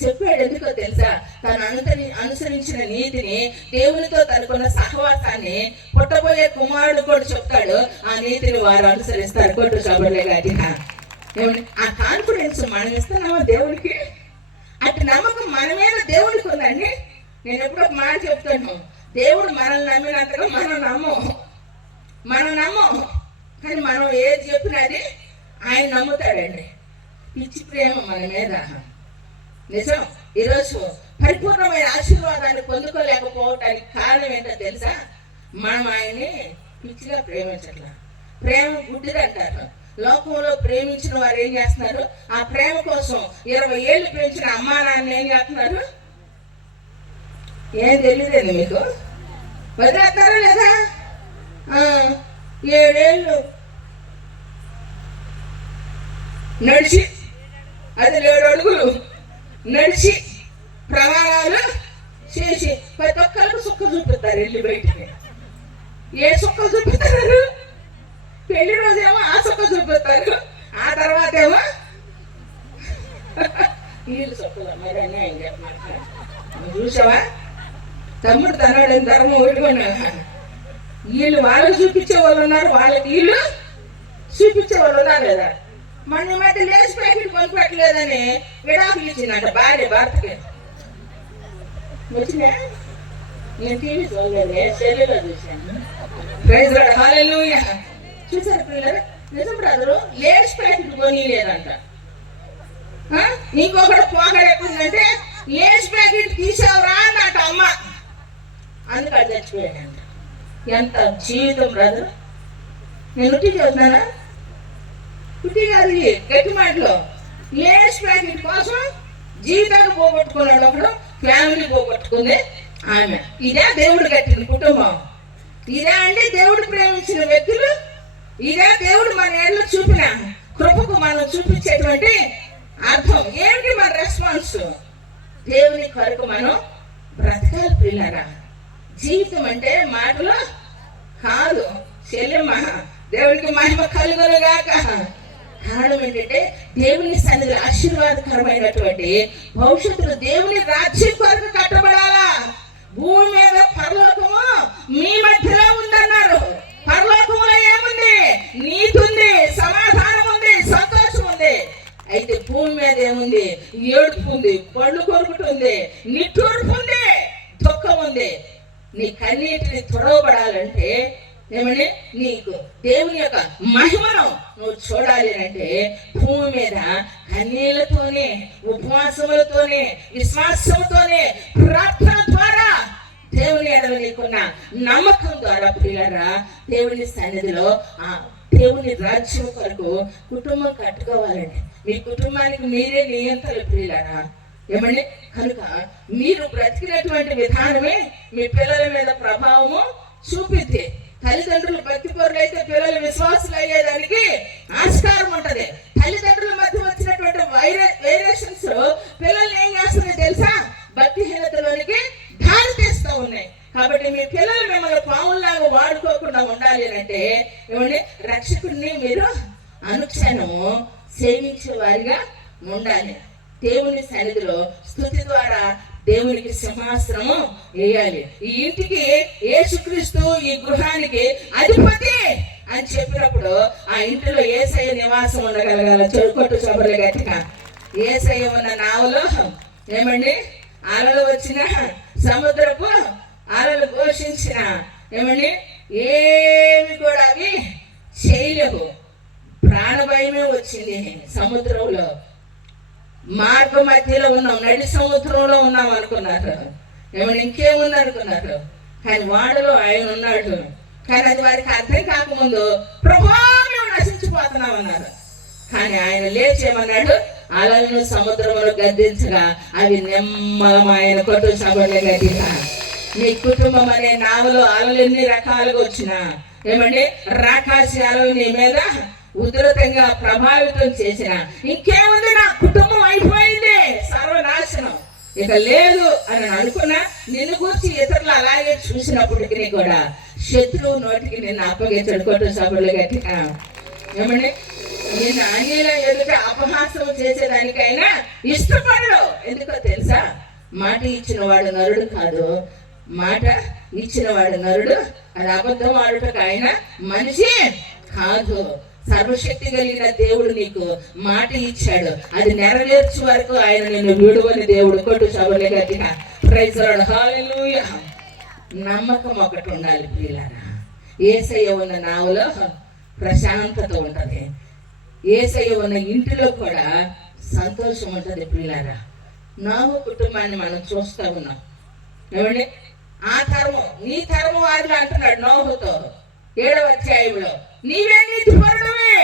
చెప్పాడు. ఎందుకో తెలుసా? తను అనుసరించిన నీతిని, దేవునితో తనకున్న సహవాసాన్ని పుట్టబోయే కుమారుడు కూడా చెప్తాడు. ఆ నీతిని వారు అనుసరిస్తారు. కొట్టు చబడలే గట్టిగా. ఆ కాన్ఫిడెన్స్ మనం ఇస్తున్నామా దేవుడికి? అటు నమ్మకం మన మీద దేవుడికి ఉందండి. నేను ఎప్పుడో ఒక మాట చెప్తాను, దేవుడు మనల్ని నమ్మినంతగా మనం నమ్మం. కానీ మనం ఏది చెప్పినది ఆయన నమ్ముతాడండి. పిచ్చి ప్రేమ మన మీద నిజం. ఈరోజు పరిపూర్ణమైన ఆశీర్వాదాన్ని పొందుకోలేకపోవటానికి కారణం ఏంటో తెలుసా? మనం ఆయన్ని పిచ్చిగా ప్రేమించట్లా. ప్రేమ గుడ్డిది అంటారు. లోకంలో ప్రేమించిన వారు ఏం చేస్తున్నారు? ఆ ప్రేమ కోసం 20 ఏళ్ళు పెంచిన అమ్మా నాన్న ఏం చేస్తున్నారు? ఏం తెలియదండి మీకు? వదిలేస్తారా లేదా? 7 ఏళ్ళు నడిచి, అది 7 అడుగులు నడిచి ప్రమాణాలు చేసి ప్రతి ఒక్కరికి సుక్క చూపిస్తారు. వెళ్ళి బయటికి ఏ సుక్కలు చూపిస్తారు? పెళ్లి రోజేమో ఆ సుక్క చూపిస్తారు, ఆ తర్వాత ఏమో వీళ్ళు సుక్కలు. మరి అన్యాయం చెప్పమాట చూసావా? తమ్ముడు తనడని ధర్మం పెట్టుకున్నా. వీళ్ళు వాళ్ళకి చూపించే వాళ్ళు ఉన్నారు, వాళ్ళకి వీళ్ళు చూపించే వాళ్ళు ఉన్నారు లేదా? మన మధ్య లేచి ప్యాకెట్ కొనుక్కోవట్లేదని విడాకులు ఇచ్చిందంట భార్య భర్తకి. వచ్చినా నేను టీవీ చూడలేదు, సెల్లులో చూశాను. హల్లెలూయా. చూసారు పిల్లలు? నిజం బ్రదరు, లేచి ప్యాకెట్ కొనిలేదంట. ఇంకొకటి పోకడ ఎక్కుందంటే లేచి ప్యాకెట్ తీసావురా అన్నట అమ్మ. అందుకు అది చచ్చిపోయానంట. ఎంత జీవితం బ్రదర్. నేను ఉట్టి చెబుతున్నానా? పుట్టి కాదు గట్టి మాటలో లేస్ ప్యాకెట్ కోసం జీవితాన్ని పోగొట్టుకున్నాడు ఒకడు, ఫ్యామిలీ పోగొట్టుకుంది ఆమె. ఇదే దేవుడు కట్టిన కుటుంబం? ఇదే అండి దేవుడు ప్రేమించిన వ్యక్తులు? ఇదే దేవుడు మన ఏళ్ళు చూపిన కృపకు మనం చూపించేటువంటి అర్థం ఏమిటి? మన రెస్పాన్స్ దేవుని కొరకు మనం బ్రతకాలి పిల్లరా. జీవితం అంటే మాటలు కాదు చెల్లెమ్మ. దేవునికి మహిమ కలుగును గాక. కారణం ఏంటంటే దేవుని సన్నిధి ఆశీర్వాదకరమైనటువంటి భవిష్యత్తులో దేవుని రాజ్యం కొరకు కట్టబడాలా. భూమి మీద పరలోకము మీ మధ్యలో ఉందన్నారు. పరలోకములో ఏముంది? నీతి ఉంది, సమాధానం ఉంది, సంతోషం ఉంది. అయితే భూమి మీద ఏముంది? ఏడుపు ఉంది, పళ్ళు కొరుకుటు ఉంది, నిట్టూర్పు ఉంది, దుఃఖం ఉంది. నీ కన్నీటిని తుడవబడాలంటే ఏమని నీకు దేవుని యొక్క మహిమను నువ్వు చూడాలి అంటే భూమి మీద కన్నీళ్లతోనే, ఉపవాసములతోనే, విశ్వాసంతోనే, ప్రార్థన ద్వారా, దేవుని ఎడల నీకున్న నమ్మకం ద్వారా ప్రియులారా దేవుని సన్నిధిలో ఆ దేవుని రాజ్యం కొరకు కుటుంబం కట్టుకోవాలండి. మీ కుటుంబానికి మీరే నియంత్రణ ప్రియులారా. ఏమని కనుక మీరు బ్రతికినటువంటి విధానమే మీ పిల్లల మీద ప్రభావము చూపిద్ది. తల్లిదండ్రులు భక్తి పరులు అయితే పిల్లలు విశ్వాసులు అయ్యేదానికి ఆస్కారం ఉంటది. తల్లిదండ్రుల మధ్య వచ్చినటువంటి వైరేషన్స్ పిల్లల్ని ఏం చేస్తున్నాయి తెలుసా? భక్తిహీనతలోనికి దారి తీస్తూ ఉన్నాయి. కాబట్టి మీ పిల్లలు మిమ్మల్ని పావుల్లాగా వాడుకోకుండా ఉండాలి అంటే ఏమండి రక్షకుడిని మీరు అనుక్షణము సేవించే వారిగా ఉండాలి. దేవుని సన్నిధిలో స్తుతి ద్వారా దేవునికి సింహాసనము వేయాలి. ఈ ఇంటికి యేసుక్రీస్తు ఈ గృహానికి అధిపతి అని చెప్పినప్పుడు ఆ ఇంటిలో యేసయ్య నివాసం ఉండగలగాల. చెరుకొట్టు చబర్లు గట్టిగా యేసయ్య ఉన్న నావలో ఏమండి అలలు వచ్చిన, సముద్రపు అలలు ఘోషించిన ఏమండి ఏమి కూడా అవి చేయలేవు. ప్రాణభయమే వచ్చింది. సముద్రంలో మార్గ మధ్యలో ఉన్నాం, నడి సముద్రంలో ఉన్నాం అనుకున్నారు. ఏమన్నా ఇంకేముంది అనుకున్నారు. కానీ వాడలో ఆయన ఉన్నాడు. కానీ అది వారికి అర్థం కాకముందు ప్రభువా మేము నశించిపోతున్నాం అన్నారు. కానీ ఆయన లేచేమన్నాడు? అలలను సముద్రమును గద్దించగా అవి నెమ్మలమైన కొట్టు సభలు గట్టిగా. నీ కుటుంబం అనే నావలో అలలు ఎన్ని రకాలుగా వచ్చినా ఏమండి రాకాసి అలలు నీ మీద ఉధృతంగా ప్రభావితం చేసిన ఇంకేముంది? నా కుటుంబం అయిపోయింది, సర్వనాశనం, ఇక లేదు అని అనుకున్నా నిన్ను గురించి ఇతరులు అలాగే చూసినప్పటికీ కూడా శత్రువు నోటికి నిన్ను అప్పగించడు. కొట్టు సభలు గట్టిగా. ఏమండి నిన్ను అన్యుల ఎదుట అపహాసం చేసేదానికైనా ఇష్టపడడు. ఎందుకో తెలుసా? మాట ఇచ్చిన వాడు నరుడు కాదు, మాట ఇచ్చిన వాడు నరుడు. అది అబద్ధం ఆడుటకు ఆయన మనిషి కాదు. సర్వశక్తి కలిగిన దేవుడు నీకు మాట ఇచ్చాడు, అది నెరవేర్చే వరకు ఆయన నిన్ను విడువని దేవుడు. కొట్టు సభలే గట్టిగా ప్రైజ్ లార్డ్, హల్లెలూయా. నమ్మకం ఒకటి ఉండాలి ప్రియులారా. యేసయ్య ఉన్న నావలో ప్రశాంతత ఉంటది. యేసయ్య ఉన్న ఇంటిలో కూడా సంతోషం ఉంటది ప్రియులారా. నావు కుటుంబాన్ని మనం చూస్తూ ఉన్నాం. ఏమండి ఆ తరము నీ తరము వారిలో అంటున్నాడు నోహుతో 7వ అధ్యాయంలో, నీవే నీతిపరుడవే.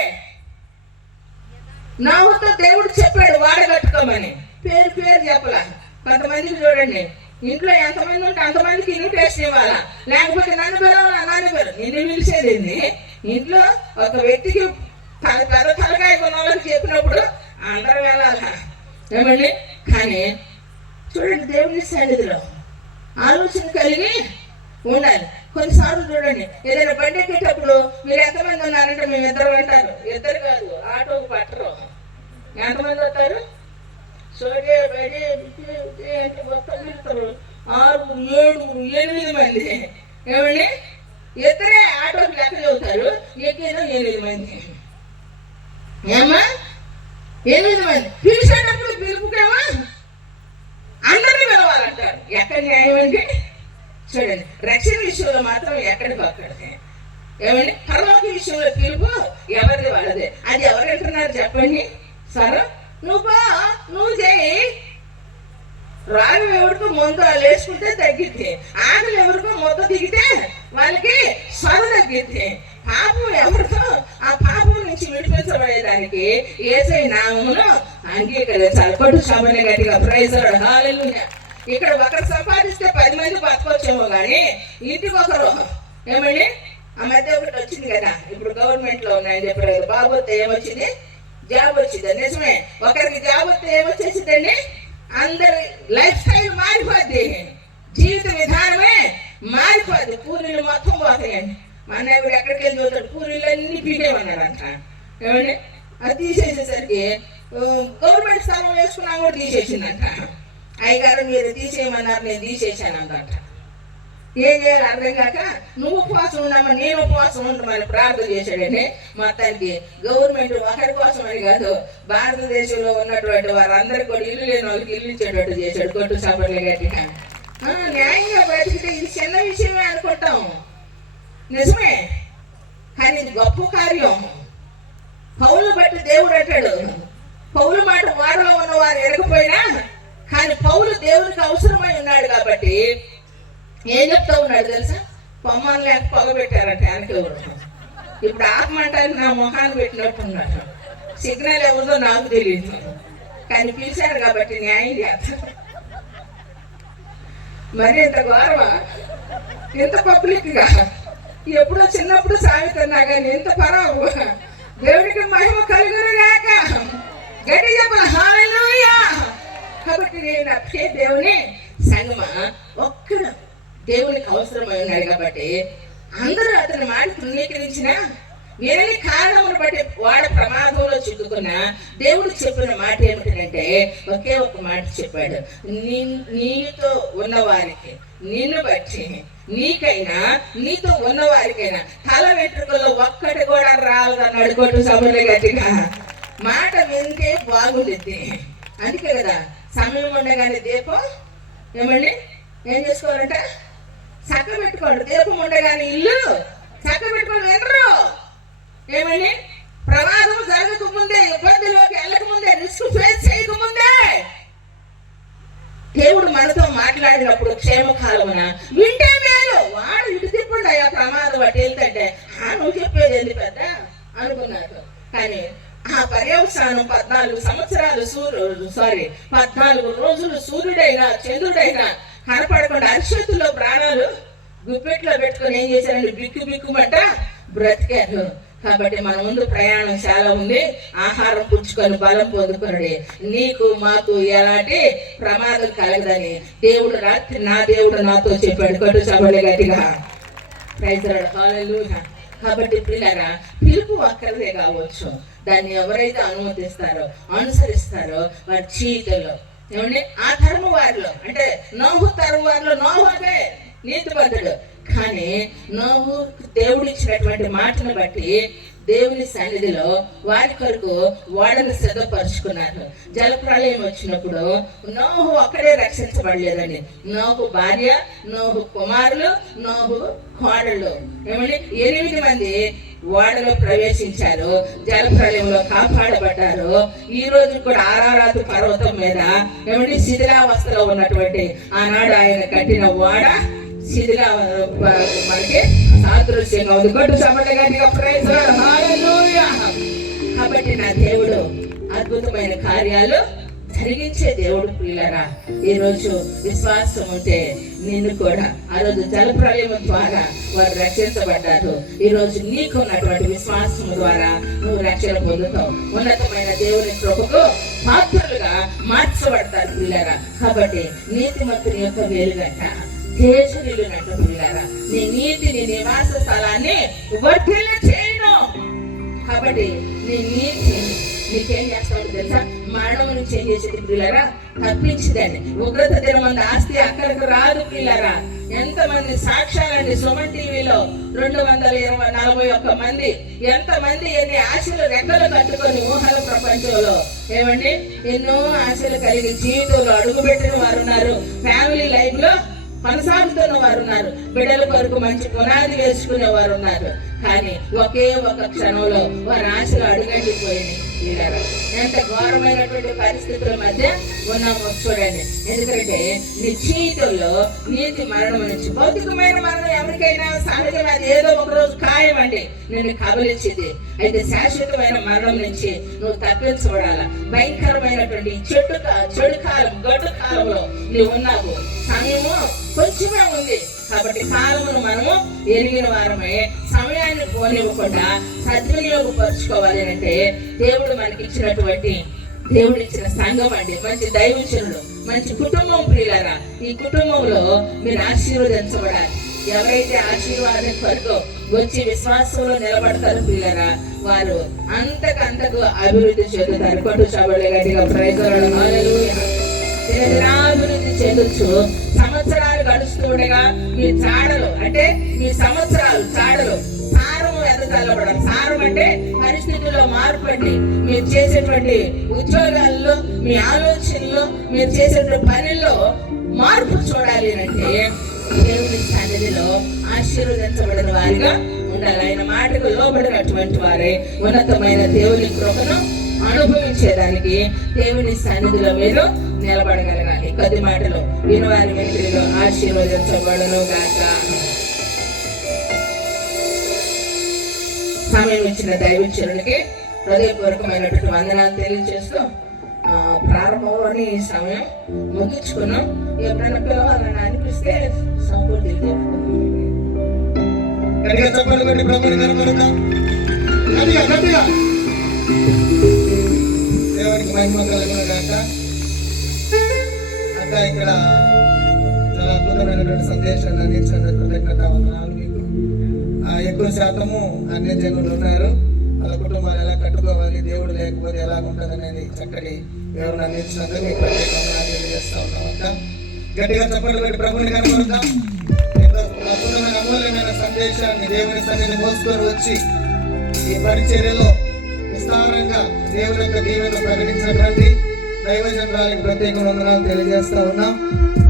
నోహుతో దేవుడు చెప్పాడు వాడగట్టుకోమని. పేరు పేరు చెప్పలా. కొంతమందికి చూడండి ఇంట్లో ఎంతమంది ఉంటే అంతమందికి ఇన్విటేషన్ ఇవ్వాలా, లేకపోతే నన్ను పిలవాలా, నన్ను నిన్ను పిలిచేది. ఇంట్లో ఒక వ్యక్తికి పెద్ద తలకాయ కొన్న వాళ్ళకి చెప్పినప్పుడు అందరూ వెళ్ళాలా. ఏమండి కానీ చూడండి దేవుని సన్నిధిలో ఆలోచన కలిగి ఉండాలి. కొన్నిసార్లు చూడండి ఏదైనా బండి ఎక్కేటప్పుడు మీరు ఎంతమంది ఉన్నారంటే మేము ఇద్దరు అంటారు. ఇద్దరు కాదు, ఆటోకు పట్టరు. ఎంతమంది వస్తారు? సోడే బడి అంటే మొత్తం వెళ్తారు 6, 7, 8 మంది. ఏమండి ఇద్దరే ఆటోకి లెక్క చదువుతారు. ఎక్కేదో 8 మంది. ఏమా 8 మంది పిలిచేటప్పుడు పిలుపుకేమో అందరినీ పిలవాలంటారు. ఎక్కడ న్యాయం అండి? చూడండి రక్షణ విషయంలో మాత్రం ఎక్కడికి అక్కడికి. ఏమండి పరలోక విషయంలో పిలుపు ఎవరిది వాళ్ళదే. అది ఎవరంటున్నారు చెప్పండి? సరే నువ్వు చేయి. రాగం ఎవరికో ముందు వాళ్ళు వేసుకుంటే తగ్గిద్ది, ఆకలి ఎవరికో మొత్తం దిగితే వాళ్ళకి స్వర తగ్గిద్ది. పాపం ఎవరికో ఆ పాపం నుంచి విడిపించబడేదానికి యేసయ్య నామమును అంగీకరించాలి. కొట్టు సామాన్య గట్టిగా ప్రైజ్ లార్డ్, హల్లెలూయా. ఇక్కడ ఒకరు సంపాదిస్తే 10 మంది బతకొచ్చేమో కానీ ఇంటికి ఒకరు ఏమండి. ఆ మధ్య ఒకటి వచ్చింది కదా, ఇప్పుడు గవర్నమెంట్ లో ఉన్నాయని చెప్పారు కదా, బాబు వస్తే ఏమొచ్చింది, జాబ్ వచ్చింది. నిజమే, ఒకరికి జాబ్ వస్తే ఏమొచ్చేసిందండి, అందరి లైఫ్ స్టైల్ మారిపోద్ది, జీవిత విధానమే మారిపోద్ది, పూరీలు మొత్తం పోతాయండి. మా అన్నయ్య ఎక్కడికి వెళ్ళి చూస్తాడు, పూరీలన్నీ పీకేమన్నాడంట. ఏమండి, అది తీసేసేసరికి గవర్నమెంట్ స్థానం వేసుకున్నా కూడా తీసేసిందంట. అయ్యగారు మీరు తీసేయమన్నారు, నేను తీసేసానందంట. ఏం చేయాలి అర్థం కాక నువ్వు ఉపవాసం ఉన్నామని నేను ఉపవాసం ఉండమని ప్రార్థన చేశాడని. మొత్తానికి గవర్నమెంట్ ఒకరి కోసం అని కాదు, భారతదేశంలో ఉన్నటువంటి వారందరికీ కూడా ఇల్లు లేని వాళ్ళకి ఇల్లు ఇచ్చేటట్టు చేశాడు. కొట్టు సభలు గట్టిగా న్యాయంగా బతికితే ఇది చిన్న విషయమే అనుకుంటాం, నిజమే, కానీ ఇది గొప్ప కార్యం. పౌలు బట్టి దేవుడు అంటాడు, పౌలు మాట వాడలో ఉన్నవారు ఎరగపోయినా కానీ పౌలు దేవునికి అవసరమై ఉన్నాడు కాబట్టి ఏం చెప్తా ఉన్నాడు తెలుసా, పొమ్మని లేక పొగబెట్టారంట వెనకెవరు. ఇప్పుడు ఆపమంటానికి నా మొహాన్ని పెట్టినట్టున్నాడు. సిగ్నల్ ఎవరిదో నాకు తెలియదు, కానీ పిలిచారు కాబట్టి న్యాయం చేస్తారు. మరి ఇంత గౌరవ, ఇంత పబ్లిక్గా ఎప్పుడో చిన్నప్పుడు సాగుతున్నా కానీ ఇంత పరవు. దేవుడికి మహిమ కలుగునుగాక, గట్టి చెప్పాలి హల్లెలూయా. కాబట్టి నేను అక్షయ దేవుని సంగమ ఒక్కడ దేవునికి అవసరమై ఉన్నాడు కాబట్టి అందరూ అతని మాట తృణీకరించిన వేరే కారణమును బట్టి వాడ ప్రమాదంలో చిక్కుకున్న దేవుడు చెప్పిన మాట ఏమిటంటే ఒకే ఒక మాట చెప్పాడు, నీతో ఉన్నవారికి, నిన్ను బట్టి నీకైనా నీతో ఉన్నవారికైనా తల వెంట్రుకల్లో ఒక్కటి కూడా రాలదన్నాడు. కొట్టు సభలు గట్టిగా మాట వింటే బాగుండిద్ది. అందుకే కదా సమయం ఉండగానే దీపం ఏమండి ఏం చేసుకోవాలంట, చక్క పెట్టుకోండి. దీపం ఉండగానే ఇల్లు చక్క పెట్టుకోండి. వినరు ఏమండి, ప్రమాదం జరగకముందే, ఇబ్బందిలోకి వెళ్ళకముందే, రిస్క్ ఫేస్ చేయకముందే దేవుడు మనతో మాట్లాడినప్పుడు క్షేమకాలమున వింటే మేలు. వాడు ఇటు తిప్పండి అయ్యా ప్రమాదం అటు వెళ్తుంటే నువ్వు చెప్పేది ఏంది పెద్ద అనుకున్నారు. కానీ ఆ పర్యవసానం 14 సంవత్సరాలు 14 రోజులు సూర్యుడైనా చంద్రుడైనా కనపడకుండా అరిచేతుల్లో ప్రాణాలు గుప్పెట్లో పెట్టుకొని ఏం చేశారండి, బిక్కుమంట బ్రతికారు. కాబట్టి మన ముందు ప్రయాణం చాలా ఉంది. ఆహారం పుచ్చుకొని బలం పొందుకున్నాడు. నీకు మాకు ఎలాంటి ప్రమాదం కలగదని దేవుడు రాత్రి నా దేవుడు నాతో చెప్పాడు. కొట్టు సభలు గట్టిగా ప్రైజ్ లార్డ్, హల్లెలూయా. కాబట్టి పిల్లరా, పిలుపు ఒక్కరిదే కావచ్చు, దాన్ని ఎవరైతే అనుమతిస్తారో అనుసరిస్తారో వారి జీవితంలో ఏమండి ఆ తరము వారిలో, అంటే నోహు తరము వారిలో నోహు అదే నీతిమంతుడు. కానీ నోహు దేవుడు ఇచ్చినటువంటి మాటను బట్టి దేవుని సన్నిధిలో వారి కొరకు ఓడను సిద్ధపరుచుకున్నారు. జలప్రళయం వచ్చినప్పుడు నోహు ఒక్కడే రక్షించబడలేదండి. నోహు భార్య, నోహు కుమారులు, నోహు కోడళ్ళు ఏమండి 8 మంది ఓడలో ప్రవేశించారు, జలప్రళయంలో కాపాడబడ్డారు. ఈ రోజు కూడా ఆరారాతు పర్వతం మీద ఏమండి శిథిలావస్థలో ఉన్నటువంటి ఆనాడు ఆయన కట్టిన ఓడ శిథిలా మనకి సాదృశ్యంగా ఉంది. కొట్టు సభలు గట్టిగా ప్రైజ్ లార్డ్, హల్లెలూయా. కాబట్టి నా దేవుడు అద్భుతమైన కార్యాలు జరిగించే దేవుడు. ప్రియులారా, ఈరోజు విశ్వాసం ఉంటే నిన్ను కూడా ఆ రోజు జలప్రళయం ద్వారా వారు రక్షించబడ్డారు. ఈరోజు నీకు ఉన్నటువంటి విశ్వాసం ద్వారా నువ్వు రక్షణ పొందుతావు. ఉన్నతమైన దేవుని కృపకు పాత్రలుగా మార్చబడతారు ప్రియులారా. కాబట్టి నీతిమంతుని యొక్క వేలుగంట దేశులునంట ప్రియులారా, నీ నీతిని నివాస స్థలాన్ని వర్ధిల్ల చేయను. కాబట్టి నీ నీతి నీకేం చేస్తావు తెలుసా, మరణం నుంచి ఏం చేసేది ప్రియులారా, తప్పించదండి. ఉగ్రత దినమంది ఆస్తి అక్కడికి రాదు ప్రియులారా. ఎంతమంది సాక్ష్యాలండి సుమన్ టీవీలో 241 మంది, ఎంతమంది ఎన్ని ఆశలు రెక్కలు కట్టుకొని ఊహల ప్రపంచంలో ఏమండి ఎన్నో ఆశలు కలిగి జీవితంలో అడుగుపెట్టిన వారు ఉన్నారు, ఫ్యామిలీ లైఫ్ లో కొనసాగుతున్న వారు ఉన్నారు, బిడ్డల కొరకు మంచి పునాది వేసుకునే వారు ఉన్నారు. కానీ ఒకే ఒక క్షణంలో వారి ఆశలు అడుగండిపోయినాయి. ఇలా ఎంత ఘోరమైనటువంటి పరిస్థితుల మధ్య ఉన్నామో చూడండి. ఎందుకంటే నీ జీవితంలో నీతి మరణం నుంచి, భౌతికమైన మరణం ఎవరికైనా సహజం, అది ఏదో ఒక రోజు ఖాయమండి నిన్ను కబలించింది. అయితే శాశ్వతమైన మరణం నుంచి నువ్వు తప్పించబడాల. భయంకరమైనటువంటి చెడు కాలం, గడ్డు కాలంలో నువ్వు ఉన్నావు. సమయము కొంచెమే ఉంది కాబట్టి కాలమును మనము ఎరిగిన వారమే సమయాన్ని పోనివ్వకుండా సద్వినియోగపరుచుకోవాలి. అంటే దేవుడు మనకి ఇచ్చినటువంటి, దేవుడు ఇచ్చిన సంఘం అండి, మంచి దైవజనులు, మంచి కుటుంబం. ప్రియులారా, ఈ కుటుంబంలో మీరు ఆశీర్వదించబడాలి. ఎవరైతే ఆశీర్వాదం కొరకు వచ్చి విశ్వాసంలో నిలబడతారు ప్రియులారా, వారు అంతకంతకు అభివృద్ధి చెందుతారు. కొట్టు చబడే గట్టిగా ప్రైజులను హల్లెలూయా. అభివృద్ధి చెందొచ్చు. సంవత్సరాలు గడుస్తూ ఉండగా మీ చాడలు, అంటే మీ సంవత్సరాలు చాడలు సారము ఎదజల్లబడాలి. సారం అంటే పరిస్థితుల్లో మార్పు అండి. మీరు చేసేటువంటి ఉద్యోగాల్లో, మీ ఆలోచనలో, మీరు చేసేటువంటి పనుల్లో మార్పు చూడాలి అంటే దేవుని సన్నిధిలో ఆశీర్వదించబడిన వారిగా ఉండాలి. ఆయన మాటకు లోబడినటువంటి వారే ఉన్నతమైన దేవుని కృపను అనుభవించేదానికి దేవుని సన్నిధిలో మీరు నిలబడగలగాలి. కొద్ది మాటలు వినవారి వెనుకలో ఆశీర్వదించబడను గాక. సమయం ఇచ్చిన దైవచనుడికి హృదయపూర్వకమైనటువంటి వందనాలు తెలియజేస్తూ ప్రారంభంలోని ఈ సమయం ముగించుకున్నాం. ఎప్పుడైనా పిలవాలని అనిపిస్తే సంపూర్తి దేవునికి మహిమ కలుగును గాక. అక్క ఇక్కడ చాలా అద్భుతమైనటువంటి సందేశాన్ని అందించిన కృతజ్ఞత వందనాలు మీకు. ఎక్కువ శాతము అన్య జనులు ఉన్నారు, వాళ్ళ కుటుంబాలు ఎలా కట్టుకోవాలి, దేవుడు లేకపోతే ఎలా ఉంటుంది అనేది చక్కటి వివరణ అందించినందుకు మీకు ప్రత్యేక వందనాలు తెలియజేస్తా ఉన్నాం. అక్క గట్టిగా చప్పట్లు పెట్టి ప్రభుని కనబడతాం. అద్భుతమైన అమూల్యమైన సందేశాన్ని దేవుని సన్నిధిని మోసుకొని వచ్చి ఈ పరిచర్యలో విస్తారంగా దేవుని యొక్క దీవెనలు ప్రకటించినటువంటి దైవజనురాలకు ప్రత్యేక వందనాలు తెలియజేస్తా ఉన్నాం.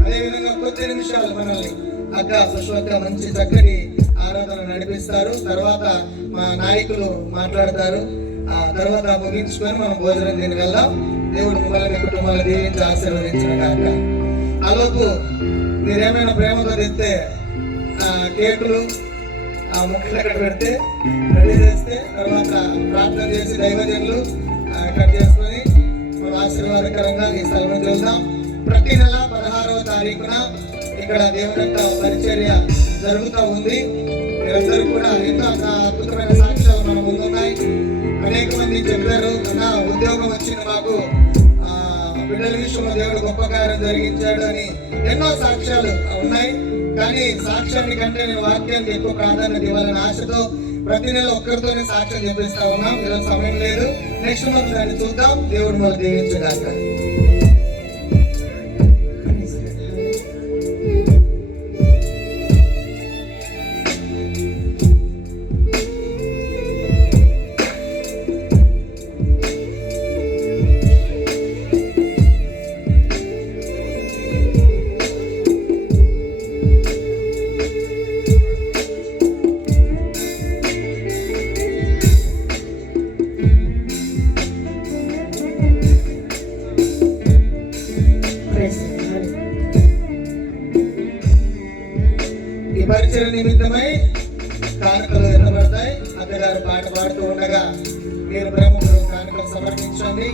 అదేవిధంగా కొద్ది నిమిషాలు మనల్ని అక్క పుష్పక్క మంచి చక్కటి ఆరాధన నడిపిస్తారు. తర్వాత మా నాయకులు మాట్లాడతారు. ఆ తర్వాత ముగించుకొని మనం భోజనం తిని వెళ్దాం. దేవుడు మిమ్మల్ని కుటుంబాలు దీవించి ఆశీర్వదించిన కాక. ఆలోపు మీరేమైనా ప్రేమతో తెస్తే కేకులు ముక్కలు అక్కడ పెడితే రెడీ చేస్తే తర్వాత ప్రార్థన చేసి దైవజనులు కట్ చేసుకొని మనం ఆశీర్వాదకరంగా ఈ స్థలం వెళ్దాం. ప్రతి నెల 16వ తారీఖున ఇక్కడ దేవుని యొక్క పరిచర్య జరుగుతూ ఉంది. మీరందరూ కూడా ఎన్నో అద్భుతమైన సాక్ష్యాలు మన ముందున్నాయి. అనేక మంది చెప్పారు, నా ఉద్యోగం వచ్చింది, మాకు బిడ్డల విషయంలో దేవుడు గొప్ప కార్యం జరిగించాడు అని ఎన్నో సాక్ష్యాలు ఉన్నాయి. కానీ సాక్ష్యాన్ని కంటే నేను వాక్యానికి ఎక్కువ ప్రాధాన్యత ఇవ్వాలని ఆశతో ప్రతి నెల ఒక్కరితోనే సాక్ష్యం చెప్పిస్తా ఉన్నాం. ఈరోజు సమయం లేదు, నెక్స్ట్ మంత్ దాన్ని చూద్దాం. దేవుడు మనం దీవించగాక. పరిచయ నిమిత్తమై కానుకలు ఎత్తబడతాయి. అత్తగారు పాట పాడుతూ ఉండగా మీరు ప్రేమతో కానుకలు సమర్పించండి.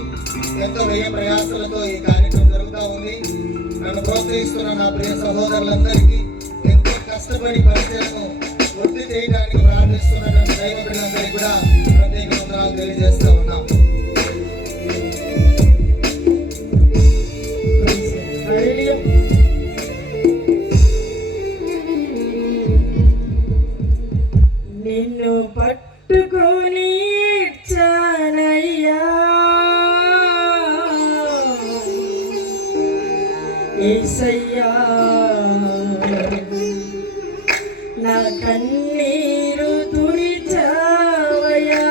ఎంతో వ్యయ ప్రయాసాలతో ఈ కార్యక్రమం జరుగుతూ ఉంది. నన్ను ప్రోత్సహిస్తున్న నా ప్రియ సహోదరులందరికీ, ఎంతో కష్టపడి పరిచయను వృద్ధి చేయడానికి ప్రార్థిస్తున్నటువంటి దైవ బిడ్డలందరికీ కూడా ప్రత్యేక వందనాలు తెలియజేస్తూ ఉన్నాం. నిన్ను పట్టుకొని చానయ్యా యేసయ్యా, నా కన్నీరు తుడిచావయ్యా,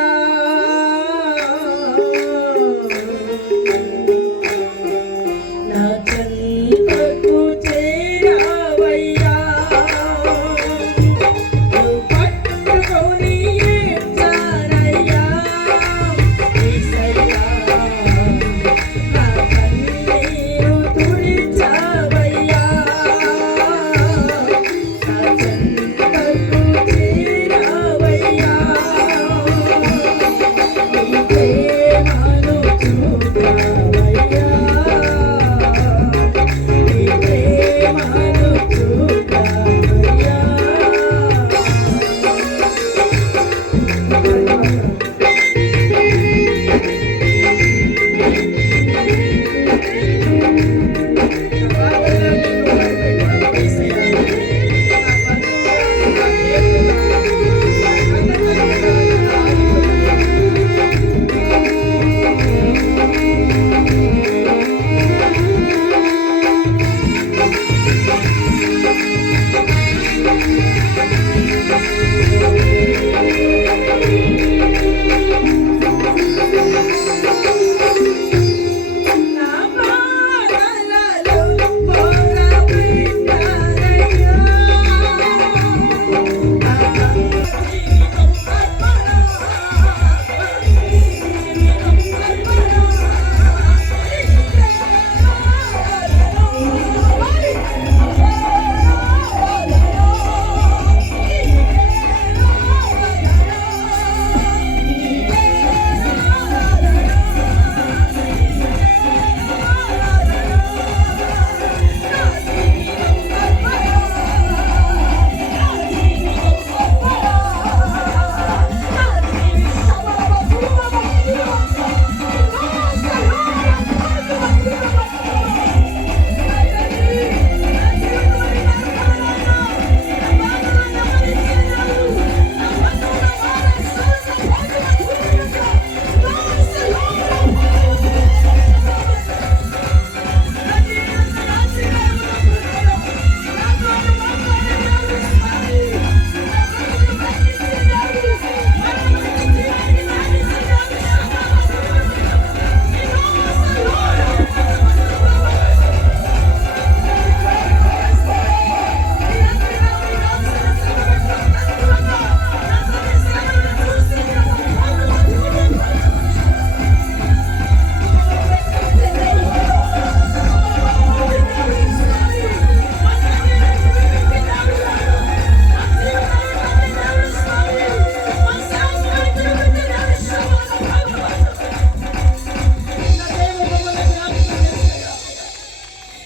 నా చెంతకు చేరావయ్యా, నువ్వు పట్టుకొని చానయ్యా యేసయ్యా, నా బాధలలో మొరపెట్టారయ్యా.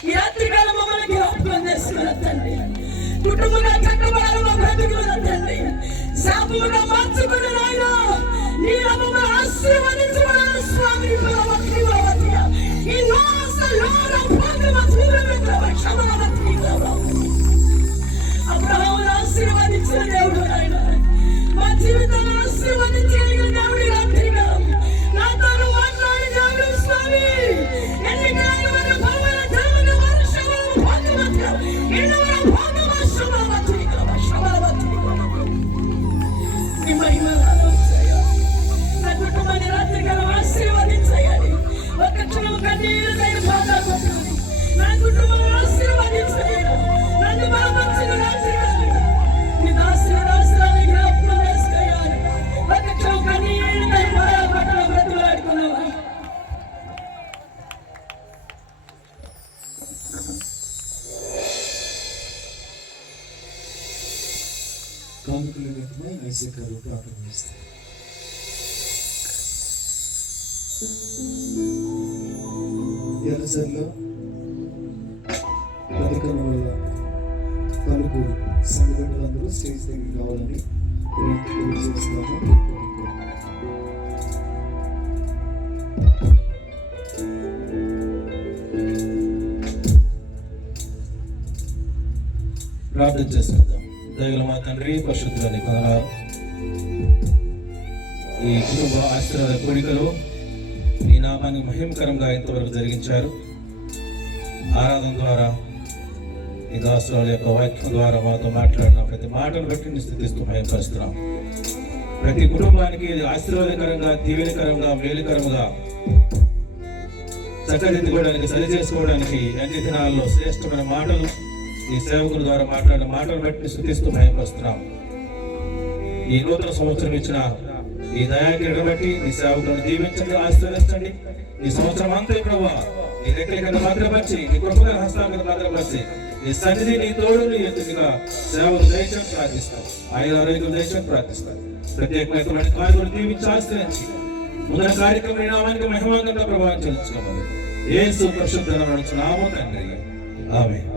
ఈ రాత్రికాలం మమ్మల్ని జ్ఞాపకం చేసుకున్న తండ్రి, కుటుంబంగా కట్టబడాలి మా బ్రతుకుల తండ్రి, శాపముగా మార్చుకుని నాయన నీ మమ్మల్ని ఆశీర్వదించబడాలి స్వామి. ఈ నోసలోన భాగమ దూరమిత్రవ క్షమావతి అబ్రహామును ఆశీర్వదించిన దేవుడు నాయన, మా జీవితాన్ని ఆశీర్వదించగలిగిన దేవుడి రాత్రిగా నాతో మాట్లాడి దేవుడు స్వామి. ఎన్నికల మన భవన దేవుని వర్షములను భాగమతి ఎన్నవర భాగమ శుభవతి శుభవతి నీ మహిమలను నా కుటుంబాన్ని రాత్రికాలం ఆశీర్వదించాలి. ఒక క్షణం కన్నీరు దైన బాధ నా కుటుంబం ఆశీర్వదించాలి. నన్ను బలపరచిన రాత్రికాలం నీ దాసురాన్ని జ్ఞాపకం చేసుకోవాలి. ఒక క్షణం కన్నీరు దైన బాధ బ్రతులాడుకున్నావా? కానుకల నిమిత్తమై ఐసెక్కారు ప్రార్థన చేస్తారు. ఎర్రసరిలో బతుకమ్మ వల్ల పలుకు సంఘటనలందరూ స్టేజ్ దగ్గర కావాలని చేస్తాము. ప్రార్థన చేసుకుందాం. దయగల మా తండ్రి, పరిశుద్ధులని కొందనాలు. ఈ కుటుంబ ఆశీర్వాద కోరికలు మీ నామాన్ని మహిమకరంగా ఇంతవరకు జరిగించారు. ఆరాధన ద్వారా ఈ దాసుల యొక్క వాక్యం ద్వారా మాతో మాట్లాడిన ప్రతి మాటను బట్టి నీ స్థుతిస్తూ మహిమపరుస్తున్నాం. ప్రతి కుటుంబానికి ఇది ఆశీర్వాదకరంగా, దీవెనకరంగా, మేలుకరంగా చక్కదిద్దుకోవడానికి, సరి చేసుకోవడానికి అన్ని దినాల్లో శ్రేష్టమైన మాటలు ఈ సేవకుల ద్వారా మాట్లాడిన మాటలు బట్టి స్థుతిస్తూ భయపరుస్తున్నాం. ఈ నూతన సంవత్సరం ఇచ్చిన ఈ దయాకిరీటం బట్టి నీ సేవకులను దీవించండి, ఆశీర్వదించండి. ఈ సంవత్సరం అంతా ప్రభువా నీ రెక్కల కింద భద్రపరిచి, నీ కృపగా హస్తాల కింద భద్రపరిచి, నీ సన్నిధి, నీ తోడు, నీ ఎత్తుగా సేవలు దయచేసి ప్రార్థిస్తాం. ఆయన ఆరోగ్యం దయచేసి ప్రార్థిస్తాం. ప్రత్యేకమైనటువంటి కార్యక్రమం దీవించి ఆశ్రయించి ముందున కార్యక్రమం నామానికి మహిమాంగంగా ప్రభావం చెల్లించుకోమని యేసు పరిశుద్ధ నామమున తండ్రి, ఆమేన్.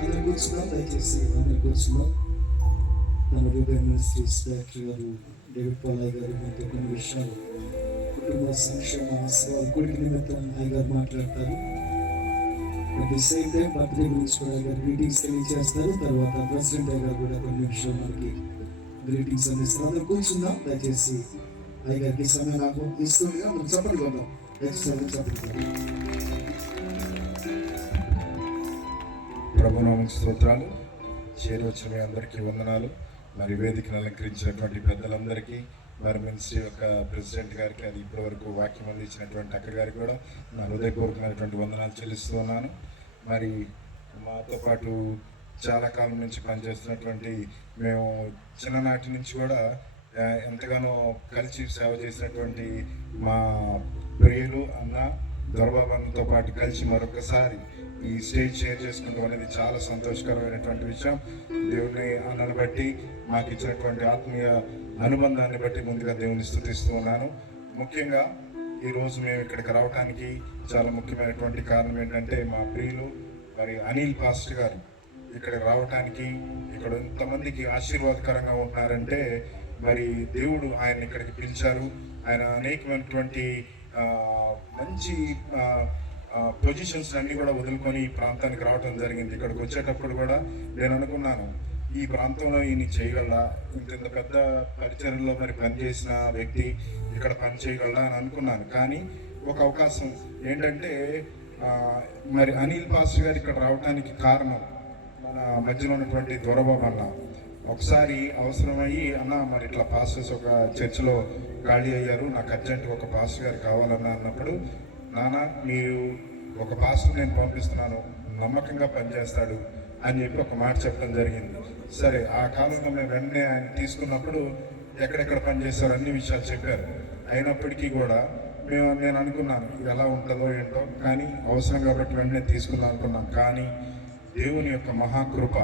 అందరు కూర్చున్నాం, దయచేసి అందరు కూర్చున్నాం. మన రూబెన్ మినిస్ట్రీస్ డైరెక్టర్ గారు డేవిడ్ పాలయ్య గారు మనతో కొన్ని విషయాలు కుటుంబ సంక్షేమ ఆశీర్వాద కొడుకు నిమిత్తం అయ్య గారు మాట్లాడతారు. At the same time birthday గురించి కూడా గారు గ్రీటింగ్స్ తెలియజేస్తారు. తర్వాత ప్రెసిడెంట్ అయ్య గారు కూడా కొన్ని విషయాలు మనకి గ్రీటింగ్స్ అందిస్తారు. అందరూ కూర్చుందాం, దయచేసి అయ్య గారికి సమయం నాకు ఇస్తుండగా మనం చప్పట్లు కొద్దాం. దయచేసి చప్పట్లు. ప్రభునామం స్తోత్రాలు. చేరి వచ్చిన మీ అందరికీ వందనాలు. మరి వేదికను అలంకరించినటువంటి పెద్దలందరికీ, మరి మినిస్ట్రీ యొక్క ప్రెసిడెంట్ గారికి, అది ఇప్పటివరకు వాక్యం అందించినటువంటి అక్క గారికి కూడా నా హృదయపూర్వకమైనటువంటి వందనాలు చెల్లిస్తూ ఉన్నాను. మరి మాతో పాటు చాలా కాలం నుంచి పనిచేస్తున్నటువంటి, మేము చిన్ననాటి నుంచి కూడా ఎంతగానో కలిసి సేవ చేసినటువంటి మా ప్రియులు అన్న దొరబాబు అన్నతో పాటు కలిసి మరొకసారి ఈ స్టేజ్ షేర్ చేసుకుంటాం అనేది చాలా సంతోషకరమైనటువంటి విషయం. దేవుని అన్నను బట్టి మాకు ఇచ్చినటువంటి ఆత్మీయ అనుబంధాన్ని బట్టి ముందుగా దేవుని స్తుతిస్తూ ఉన్నాను. ముఖ్యంగా ఈరోజు మేము ఇక్కడికి రావడానికి చాలా ముఖ్యమైనటువంటి కారణం ఏంటంటే, మా ప్రియులు మరి అనిల్ పాస్టర్ గారు ఇక్కడికి రావడానికి, ఇక్కడ ఇంతమందికి ఆశీర్వాదకరంగా ఉన్నారంటే మరి దేవుడు ఆయన ఇక్కడికి పిలిచారు. ఆయన అనేకమైనటువంటి మంచి పొజిషన్స్ అన్నీ కూడా వదులుకొని ఈ ప్రాంతానికి రావడం జరిగింది. ఇక్కడికి వచ్చేటప్పుడు కూడా నేను అనుకున్నాను, ఈ ప్రాంతంలో ఈయన చేయగలరా, ఇంత పెద్ద పరిచర్యలో మరి పనిచేసిన వ్యక్తి ఇక్కడ పని చేయగలరా అని అనుకున్నాను. కానీ ఒక అవకాశం ఏంటంటే, మరి అనిల్ పాస్టర్ గారు ఇక్కడ రావడానికి కారణం మన మధ్యలో ఉన్నటువంటి దొరబాబు అన్న. ఒకసారి అవసరమయ్యి, అన్న మరి ఇట్లా పాస్టర్స్ ఒక చర్చిలో ఖాళీ అయ్యారు, నాకు అర్జెంటుగా ఒక పాస్టర్ గారు కావాలన్నా అన్నప్పుడు, నాన్న మీరు ఒక పాస్టర్ నేను పంపిస్తున్నాను, నమ్మకంగా పనిచేస్తాడు అని చెప్పి ఒక మాట చెప్పడం జరిగింది. సరే, ఆ కాలంలో మేము వెంటనే ఆయన తీసుకున్నప్పుడు ఎక్కడెక్కడ పనిచేస్తారో అన్ని విషయాలు చెప్పారు. అయినప్పటికీ కూడా నేను అనుకున్నాను ఇది ఎలా ఉంటుందో ఏంటో, కానీ అవసరం కాబట్టి వెంటనే తీసుకుందాం అనుకున్నాం. కానీ దేవుని యొక్క మహాకృప,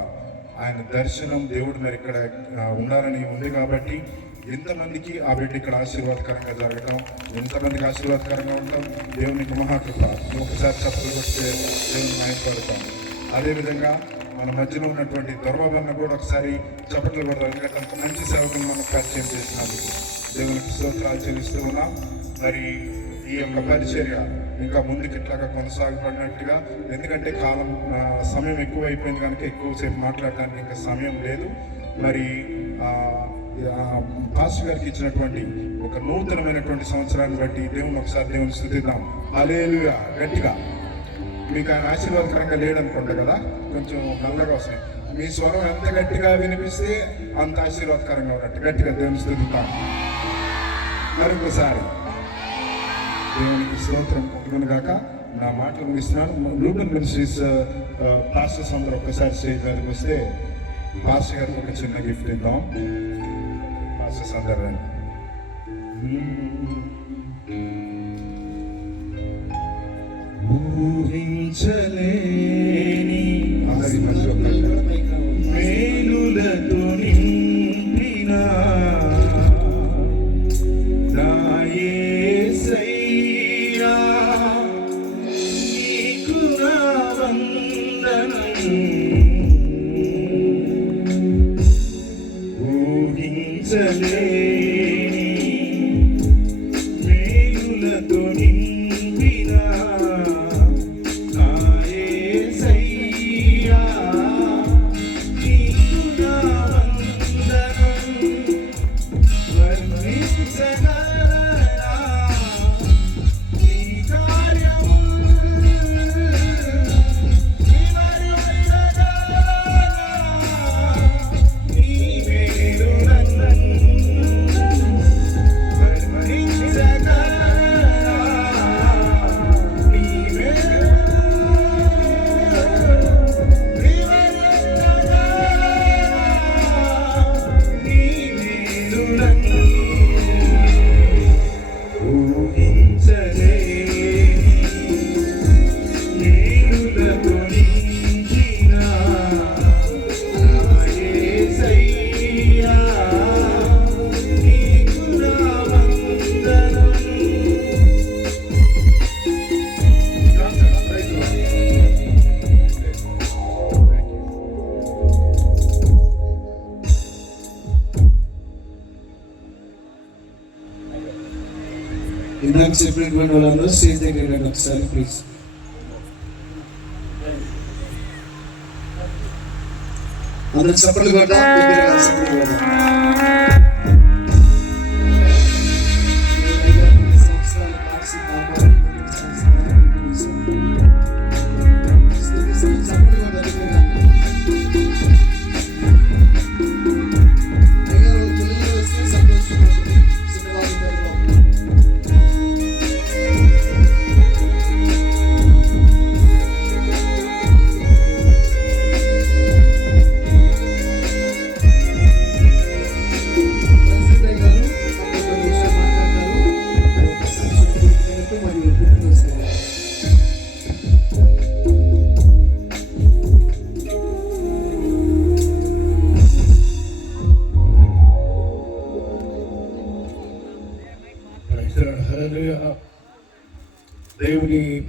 ఆయన దర్శనం, దేవుడు మరి ఇక్కడ ఉండాలని ఉంది కాబట్టి ఎంతమందికి ఆ బిడ్డ ఇక్కడ ఆశీర్వాదకరంగా జరగటం, ఎంతమందికి ఆశీర్వాదకరంగా ఉండటం దేవునికి మహాకృప. ఒకసారి చప్పట్లు కొట్టే దేవుని మాయపడతాం. అదేవిధంగా మన మధ్యలో ఉన్నటువంటి దొరబాబన్న కూడా ఒకసారి చప్పట్లు కొడతాం, ఎందుకంటే అంత మంచి సేవకులు మనకు పరిచయం చేసినందుకు దేవునికి స్తోత్రాలు చెల్లిస్తూ ఉన్నాం. మరి ఈ యొక్క పరిచర్య ఇంకా ముందుకు ఇట్లాగా కొనసాగబడినట్టుగా, ఎందుకంటే సమయం ఎక్కువ అయిపోయింది కనుక ఎక్కువసేపు మాట్లాడటానికి ఇంకా సమయం లేదు. మరి పాస్టర్ గారికి ఇచ్చినటువంటి ఒక నూతనమైనటువంటి సంవత్సరాన్ని బట్టి దేవుని ఒకసారి దేవుని స్తుతిద్దాం. హల్లెలూయా. గట్టిగా, మీకు ఆయన ఆశీర్వాదకరంగా లేడనుకుంటా కదా, కొంచెం నల్లగా వస్తాయి. మీ స్వరం ఎంత గట్టిగా వినిపిస్తే అంత ఆశీర్వాదకరంగా ఉన్నట్టు గట్టిగా దేవుని స్తుతిద్దాం. మరొకసారి దేవునికి స్తోత్రం కలుగును గాక. నా మాటలు ముగిస్తున్నాను. లూటన్ మినిస్ట్రీస్ పాస్టర్స్ అందరూ ఒక్కసారి స్టేజ్ మీదకి వస్తే పాస్టర్ గారికి ఒక చిన్న గిఫ్ట్ ఇద్దాం. పాస్టర్స్ అందరూ ఊహించలేని అందరి మధ్యలో మేలులతో నింపిన ఇందాక చెప్పినటువంటి వాళ్ళందరూ స్టేజ్ దగ్గర రండి ఒకసారి ప్లీజ్. అందరు చప్పట్లు కొడదాం.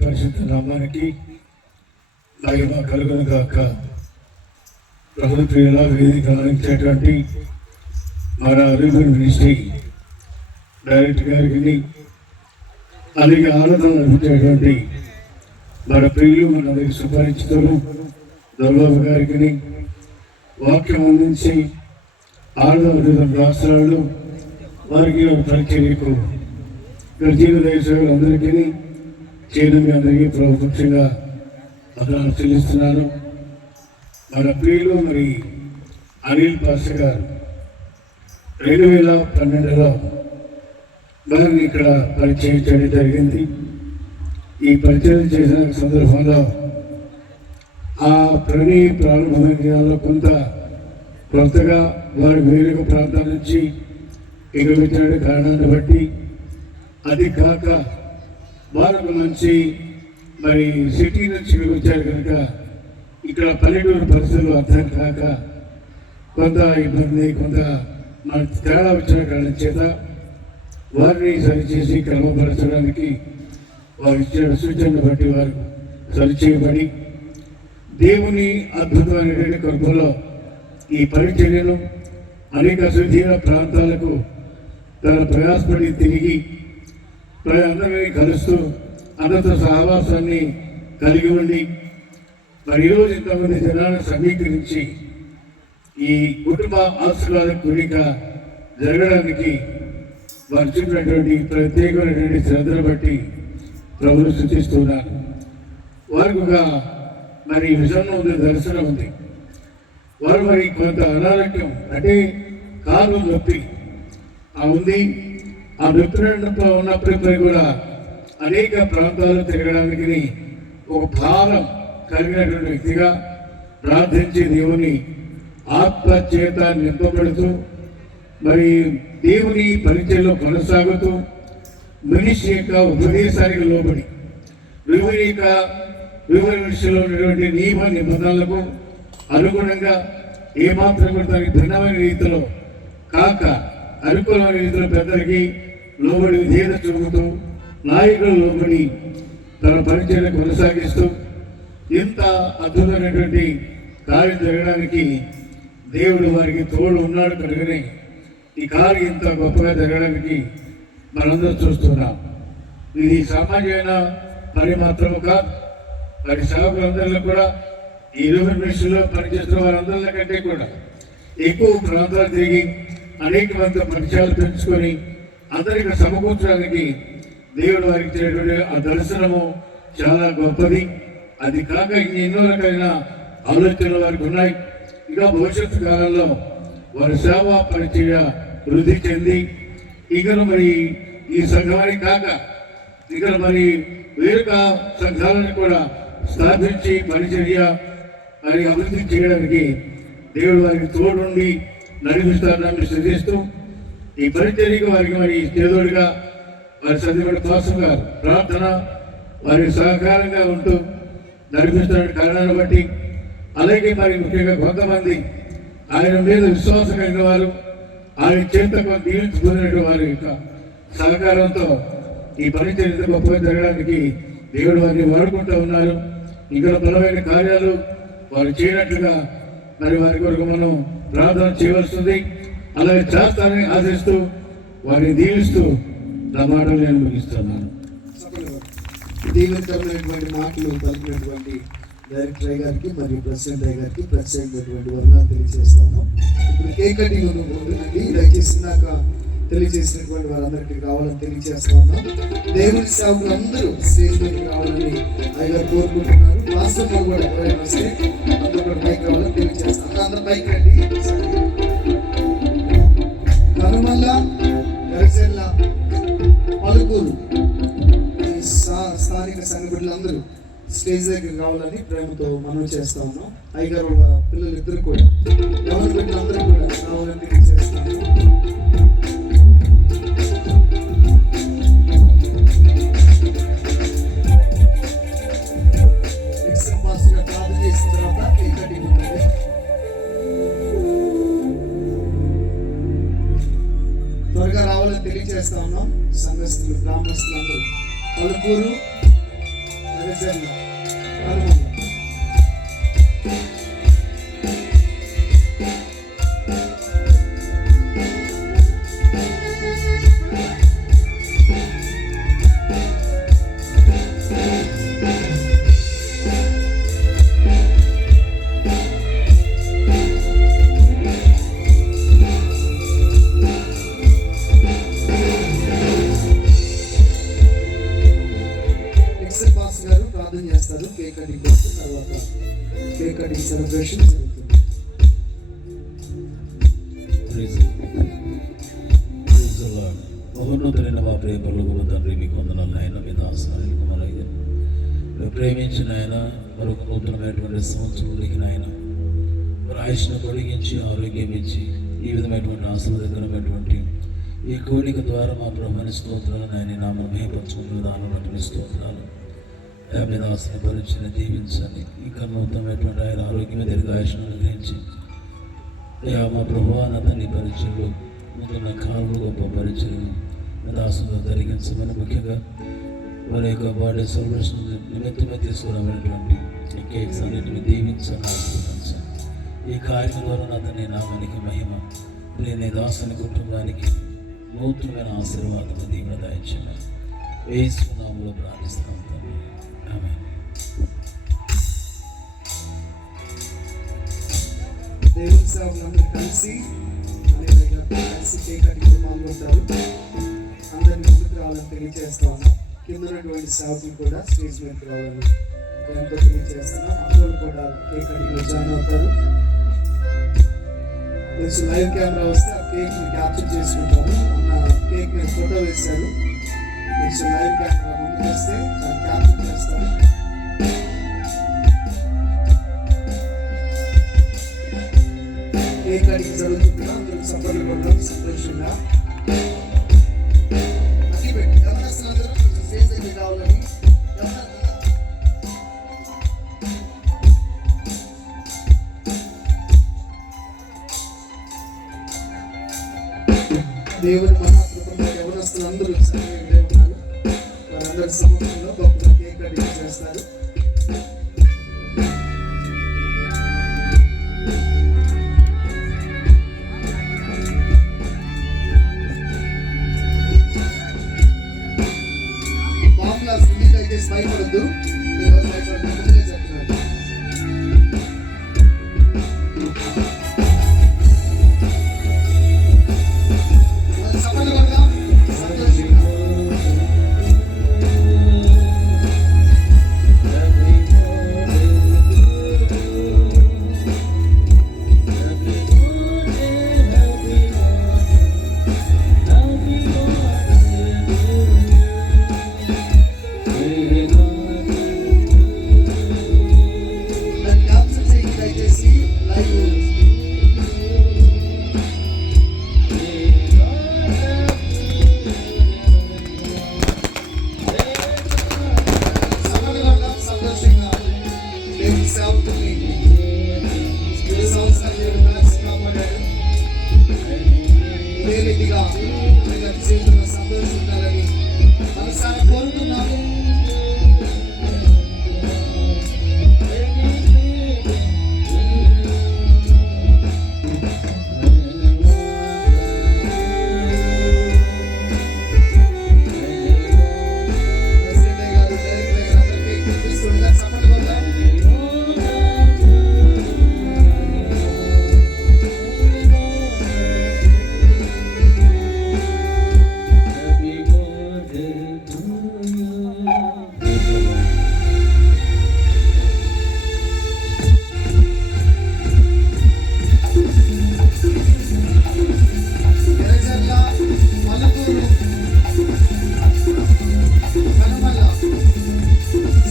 పరిశుద్ధ నామానికి మహిమ కలుగును గాక. ప్రభు ప్రియుల వేదిక అందించేటువంటి మన రివర్ మినిస్ట్రీ డైరెక్టర్ గారికి, అలాగే ఆరాధన నడిపించేటువంటి మన ప్రియులు, మన దగ్గర సుపరిచితులు దొరబాబు గారికి, వాక్యం అందించి ఆరాధన రాష్ట్రాలు వారికి పరిచర్యకు గడిచిన దేశాలందరికీ చేయడం అందరికీ ప్రభుత్వంగా అదనాలు చెల్లిస్తున్నాను. మన ప్రియులు మరి అనిల్ పాస్టర్ గారు 2012లో వారిని ఇక్కడ పరిచయం చేయడం జరిగింది. ఈ పరిచయం చేసిన సందర్భంలో ఆ ప్రారంభమైన దినాల్లో కొత్తగా వారి వేరొక ప్రాంతాల నుంచి ఇక్కడ వచ్చిన కారణాన్ని బట్టి, అది కాక వారికి మంచి మరి సిటీ నుంచి ఇక్కడికి వచ్చారు కనుక ఇక్కడ పల్లెటూరు పరిస్థితులు అర్థం కాక కొంత ఇబ్బంది, కొంత మన తేడా వచ్చిన కారణం చేత వారిని సరిచేసి క్రమపరచడానికి వారు ఇచ్చిన సూచనను బట్టి వారు సరిచేయబడి దేవుని అద్భుతమైనటువంటి కృపలో ఈ పరిచర్యను అనేక సుదీర ప్రాంతాలకు తన ప్రయాసపడి తిరిగి అందరినీ కలుస్తూ అందరితో సహవాసాన్ని కలిగి ఉండి మరి ఈరోజు ఇంతమంది జనాలను సమీకరించి ఈ కుటుంబ ఆశీర్వాద కూడిక జరగడానికి వారు చూపినటువంటి ప్రత్యేకమైనటువంటి శ్రద్ధను బట్టి ప్రభువును స్తుతిస్తున్నాను. వారికి ఒక మరి విజన్ ఉంది, దర్శనం ఉంది. వారు మరి కొంత అనారోగ్యం అంటే కాలు నొప్పి ఉంది. ఆ నొప్పి ఉన్నప్పటికీ కూడా అనేక ప్రాంతాలు తిరగడానికి ఒక భారం కలిగినటువంటి వ్యక్తిగా ప్రార్థించి దేవుని ఆత్మ చేత నింపబడుతూ మరి దేవుని పరిచయంలో కొనసాగుతూ మనిషి యొక్క ఉపదేశానికి లోబడి వివరణలో ఉన్నటువంటి నియమ నిబంధనలకు అనుగుణంగా ఏమాత్రం కూడా దానికి భిన్నమైన రీతిలో కాక అనుకూలమైన రీతిలో పెద్దలకి లోబడి విధేయత చూపుతూ నాయకులు లోబడి తన పరిచయం కొనసాగిస్తూ ఇంత అద్భుతమైనటువంటి కార్యం జరగడానికి దేవుడు వారికి తోడు ఉన్నాడు కనుకనే ఈ కార్యం ఇంత గొప్పగా జరగడానికి మనందరూ చూస్తున్నాం. ఇది సామాన్యమైన పని మాత్రము కాదు. మరి సేవకులందరిలో కూడా ఈ రివర్ మినిస్ట్రీలో పనిచేస్తున్న వారందరి కంటే కూడా ఎక్కువ ప్రాంతాలు తిరిగి అనేక మంది పరిచయాలు పెంచుకొని అందరికీ సమకూర్చడానికి దేవుడు వారికి ఇచ్చినటువంటి ఆ దర్శనము చాలా గొప్పది. అది కాక ఎన్నో రకాలైన ఆలోచనలు వారికి ఉన్నాయి. ఇక భవిష్యత్తు కాలంలో వారి సేవా పరిచయ వృద్ధి చెంది ఇక్కడ మరి ఈ సంఘానికి కాక ఇక్కడ మరి వేరొక సంఘాలను కూడా స్థాపించి పరిచర్య మరి అభివృద్ధి చేయడానికి దేవుడు వారికి తోడుండి నడిపిస్తారని శ్రద్ధిస్తూ ఈ పరిచర్యకు వారికి మరి చేదోడుగా వారి సభ్యుడు పాస్టర్ గారు ప్రార్థన వారికి సహకారంగా ఉంటూ నడిపిస్తున్న కారణాన్ని బట్టి, అలాగే మరి ముఖ్యంగా కొంతమంది ఆయన మీద విశ్వాసం కలిగిన వారు ఆయన చేత దీవించుకునే వారి యొక్క సహకారంతో ఈ పరిచర్య గొప్పగా జరగడానికి దేవుడు వారిని వాడుకుంటూ ఉన్నారు. ఇక్కడ బలమైన కార్యాలు వారు చేయనట్లుగా మరి వారి కొరకు మనం ప్రార్థన చేయవలసింది. అలాగే చేస్తారని ఆశిస్తూ వారిని దీవిస్తూ నా మాటలు నేను ముగిస్తున్నాను. దీవెనకరమైనటువంటి మాటలు పలికినటువంటి డైరెక్టర్ గారికి మరియు ప్రెసిడెంట్ గారికి ప్రత్యేకమైనటువంటి వర్ణాలు తెలియజేస్తాను. ఇప్పుడు కేక్ కటింగ్ ఉంటుందండి. దయచేసి నాకు తెలియజేసినటువంటి వారందరికీ కావాలని తెలియజేస్తా ఉన్నాం. దేవుడి సేవకులు అందరూ స్టేజ్ పైకి రావాలని అయ్యారు కోరుకుంటున్నారు. వాస్తవంలో కూడా ఎవరైనా వస్తే అందరూ కూడా పైకి రావాలని తెలియజేస్తాను. అందరూ పైకి రండి. కనుమల్ల ఎరసెల్ల పలుకూరు స్థానిక సంఘ బిడ్డలందరూ స్టేజ్ దగ్గర రావాలని ప్రేమతో మనవి చేస్తా ఉన్నాం. అయ్యగారు వాళ్ళ పిల్లలు ఇద్దరు కూడా ఎవరి బిడ్డలందరూ కూడా రావాలని తెలియజేస్తాము. ప్రార్థన చేసిన తర్వాత కేక్ కటింగ్ ఉంటుంది. త్వరగా రావాలని తెలియజేస్తా ఉన్నాం. సంఘస్థులు గ్రామస్తులందరూ పలుకూరు నిజంగా హల్లెలూయా. ఎక్సెల్ బాస్ గారు ప్రార్థన చేస్తారు. కేక్ కటింగ్ చేసిన తర్వాత కేక్ కటింగ్ సెలబ్రేషన్ జరుగుతుంది. మహోన్నతులైన మా ప్రియ పరలోకపు తండ్రి, మీకు వందనాలు నాయన. మీ దాసానికి మీరు ప్రేమించిన ఆయన మరొక నూతనమైనటువంటి సంవత్సరంలోకి నాయన మరి ఆయుష్ను పొడిగించి ఆరోగ్యం ఇచ్చి ఈ విధమైనటువంటి ఆశీర్వాదకరమైనటువంటి ఈ కోడిక ద్వారా మా ప్రభుని స్తోత్రాలు నాయన నామం మేపరచుకున్న దానం బట్టి స్తోత్రాలు. మీ దాసుని పరిచిన దీవించండి. ఇంకా నూతనమైనటువంటి ఆయన ఆరోగ్యం దీర్ఘాయుష్ను అనుగ్రహించి మా ప్రభు అన్నతని పరిచయలు ముందున్న కాలంలో గొప్ప పరిచయం దాసులు జరిగించమని, ముఖ్యంగా వారి యొక్క బర్త్డే సెలబ్రేషన్ నిమిత్తమే తీసుకురామైనటువంటి ఈ కేక్స్ అన్నింటిని దీవించని ఆశీర్వదించండి. ఈ కార్యం ద్వారా అతని నామానికి మహిమ, నేను దాసుని కుటుంబానికి నూతనమైన ఆశీర్వాదం దీవెన దయచేయమని యేసు నామములో ప్రార్థిస్తున్నాం తండ్రి. ఆమేన్. దేవుని సేవకులందరూ కలిసి కేక్ కటింగ్ పాల్గొంటారు. అందరినీ ముందుకు రావాలని తెలియజేస్తాను. కింద ఉన్నటువంటి సేవకులు కూడా స్టేజ్ మీదకి రావాలని ఎంతో తెలియజేస్తున్నాం. అందరూ కూడా కేక్ కటింగ్లో జాయిన్ అవుతారు. కొంచెం లైవ్ కెమెరా వస్తే ఆ కేక్ని క్యాప్చర్ చేసుకుంటారు. అన్న కేక్ మీద ఫోటో వేశారు. కొంచెం లైవ్ కెమెరా ముందుకు వస్తే దాన్ని క్యాప్చర్ చేస్తారు. కేక్ కటింగ్ జరుగుతుందా అందరూ సపోర్ట్ కొట్టడం సంతోషంగా అన్ని పెట్టి ఎవరస్తులందరూ కొంచెం స్టేజ్ దగ్గర కావాలని దేవుని మహాకృపంలో ఎవరస్తులందరూ సరిగ్గా ఉన్నారు. వారందరి సముఖంలో గొప్ప కేక్ కటింగ్ చేస్తారు. దయచేసి భయపడద్దు. భయపడద్దు ముందుగా చెప్తున్నాను. సపోర్ట్ కొడదాం సంతోషంగా. సంతోషించాలని మనసారా కోరుతున్నాము.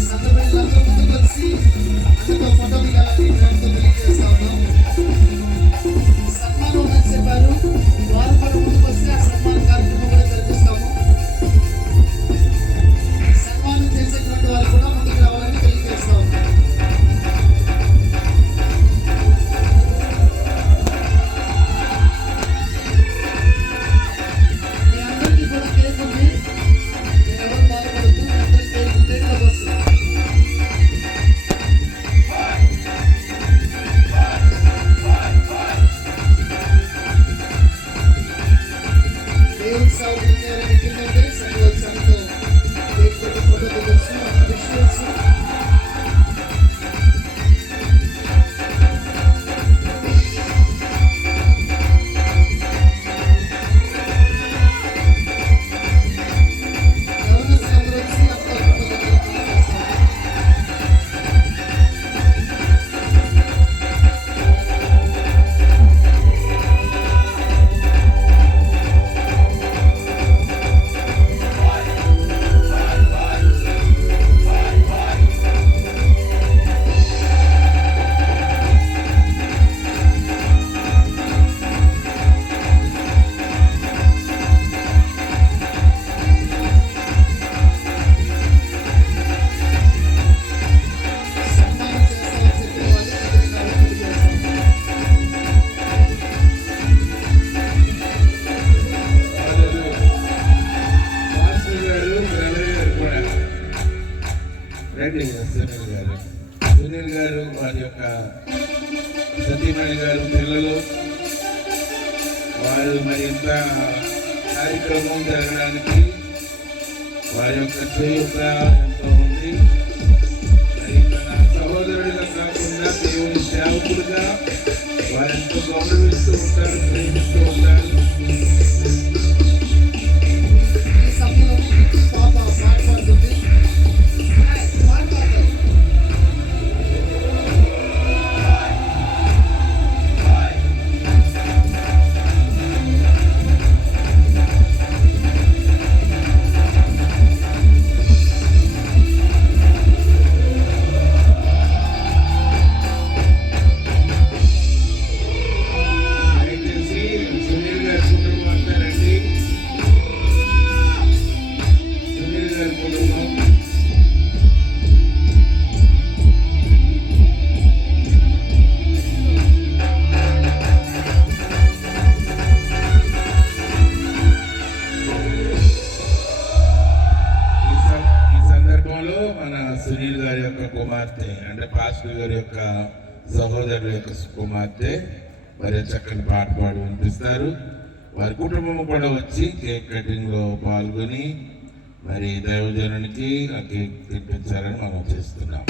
సంతబెళ్ళ సునీల్ గారు వారి యొక్క సతీమణి గారు పిల్లలు వారు మరి ఇంత కార్యక్రమం జరగడానికి వారి యొక్క చేయూత ఎంతో ఉంది. మరి తన సహోదరుడిగా కాకుండా దేవుని సేవకుడుగా వారెంతో గౌరవిస్తూ ఉంటారు, ప్రేమిస్తూ ఉంటారు. ఈ సమయంలో పాప పాట పాడుతుంది. దయచేసి సునీల్ గారి కుటుంబం అంతా రండి. సునీల్ గారి కుటుంబం ఈ సందర్భంలో మన సునీల్ గారి యొక్క కుమార్తె అంటే పాస్టర్ గారి యొక్క సహోదరుల యొక్క కుమార్తె మరి చక్కని పాట పాడి వినిపిస్తారు. వారి కుటుంబం కూడా వచ్చి కేక్ కటింగ్ లో పాల్గొని మరి దైవజనునికి ఆ కేక్ తినిపించాలని మనం చేస్తున్నాం.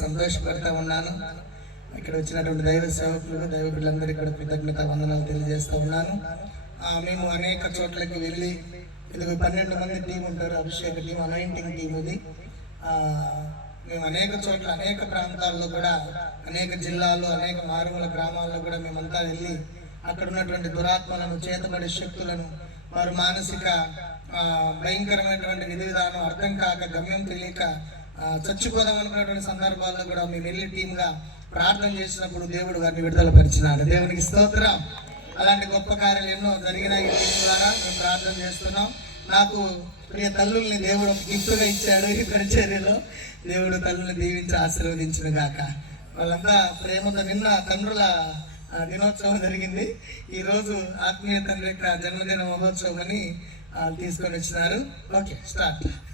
సంతోషపడతా ఉన్నాను. ఇక్కడ వచ్చినటువంటి దైవ సేవకులు దైవ బిడ్డలందరికీ కూడా కృతజ్ఞత వందనాలు తెలియజేస్తూ ఉన్నాను. మేము అనేక చోట్లకి వెళ్ళి ఇది 12 మంది టీం ఉంటారు, అభిషేక టీం, అనాయింటింగ్ టీం ఇది. మేము అనేక చోట్ల అనేక ప్రాంతాల్లో కూడా అనేక జిల్లాలు అనేక మారుమూల గ్రామాల్లో కూడా మేమంతా వెళ్ళి అక్కడ ఉన్నటువంటి దురాత్మలను చేతబడి శక్తులను వారు మానసిక భయంకరమైనటువంటి విధి విధానం అర్థం కాక గమ్యం తెలియక చచ్చిపోదాం అనుకున్నటువంటి సందర్భాల్లో కూడా మేము వెళ్ళి టీంగా ప్రార్థన చేసినప్పుడు దేవుడు వారిని విడుదల పరిచినాడు. దేవునికి స్తోత్రం. అలాంటి గొప్ప కార్యాలు ఎన్నో జరిగిన ఈ టీం ద్వారా మేము ప్రార్థన చేస్తున్నాం. నాకు ప్రియ తల్లుల్ని దేవుడు గిఫ్ట్గా ఇచ్చాడు. ఈ పరిచర్యలో దేవుడు తల్లుల్ని దీవించి ఆశీర్వదించును గాక. వాళ్ళంతా ప్రేమతో నిన్న తండ్రుల దినోత్సవం జరిగింది. ఈరోజు ఆత్మీయ తండ్రి యొక్క జన్మదిన మహోత్సవం అని తీసుకొని వచ్చినారు. Okay, start.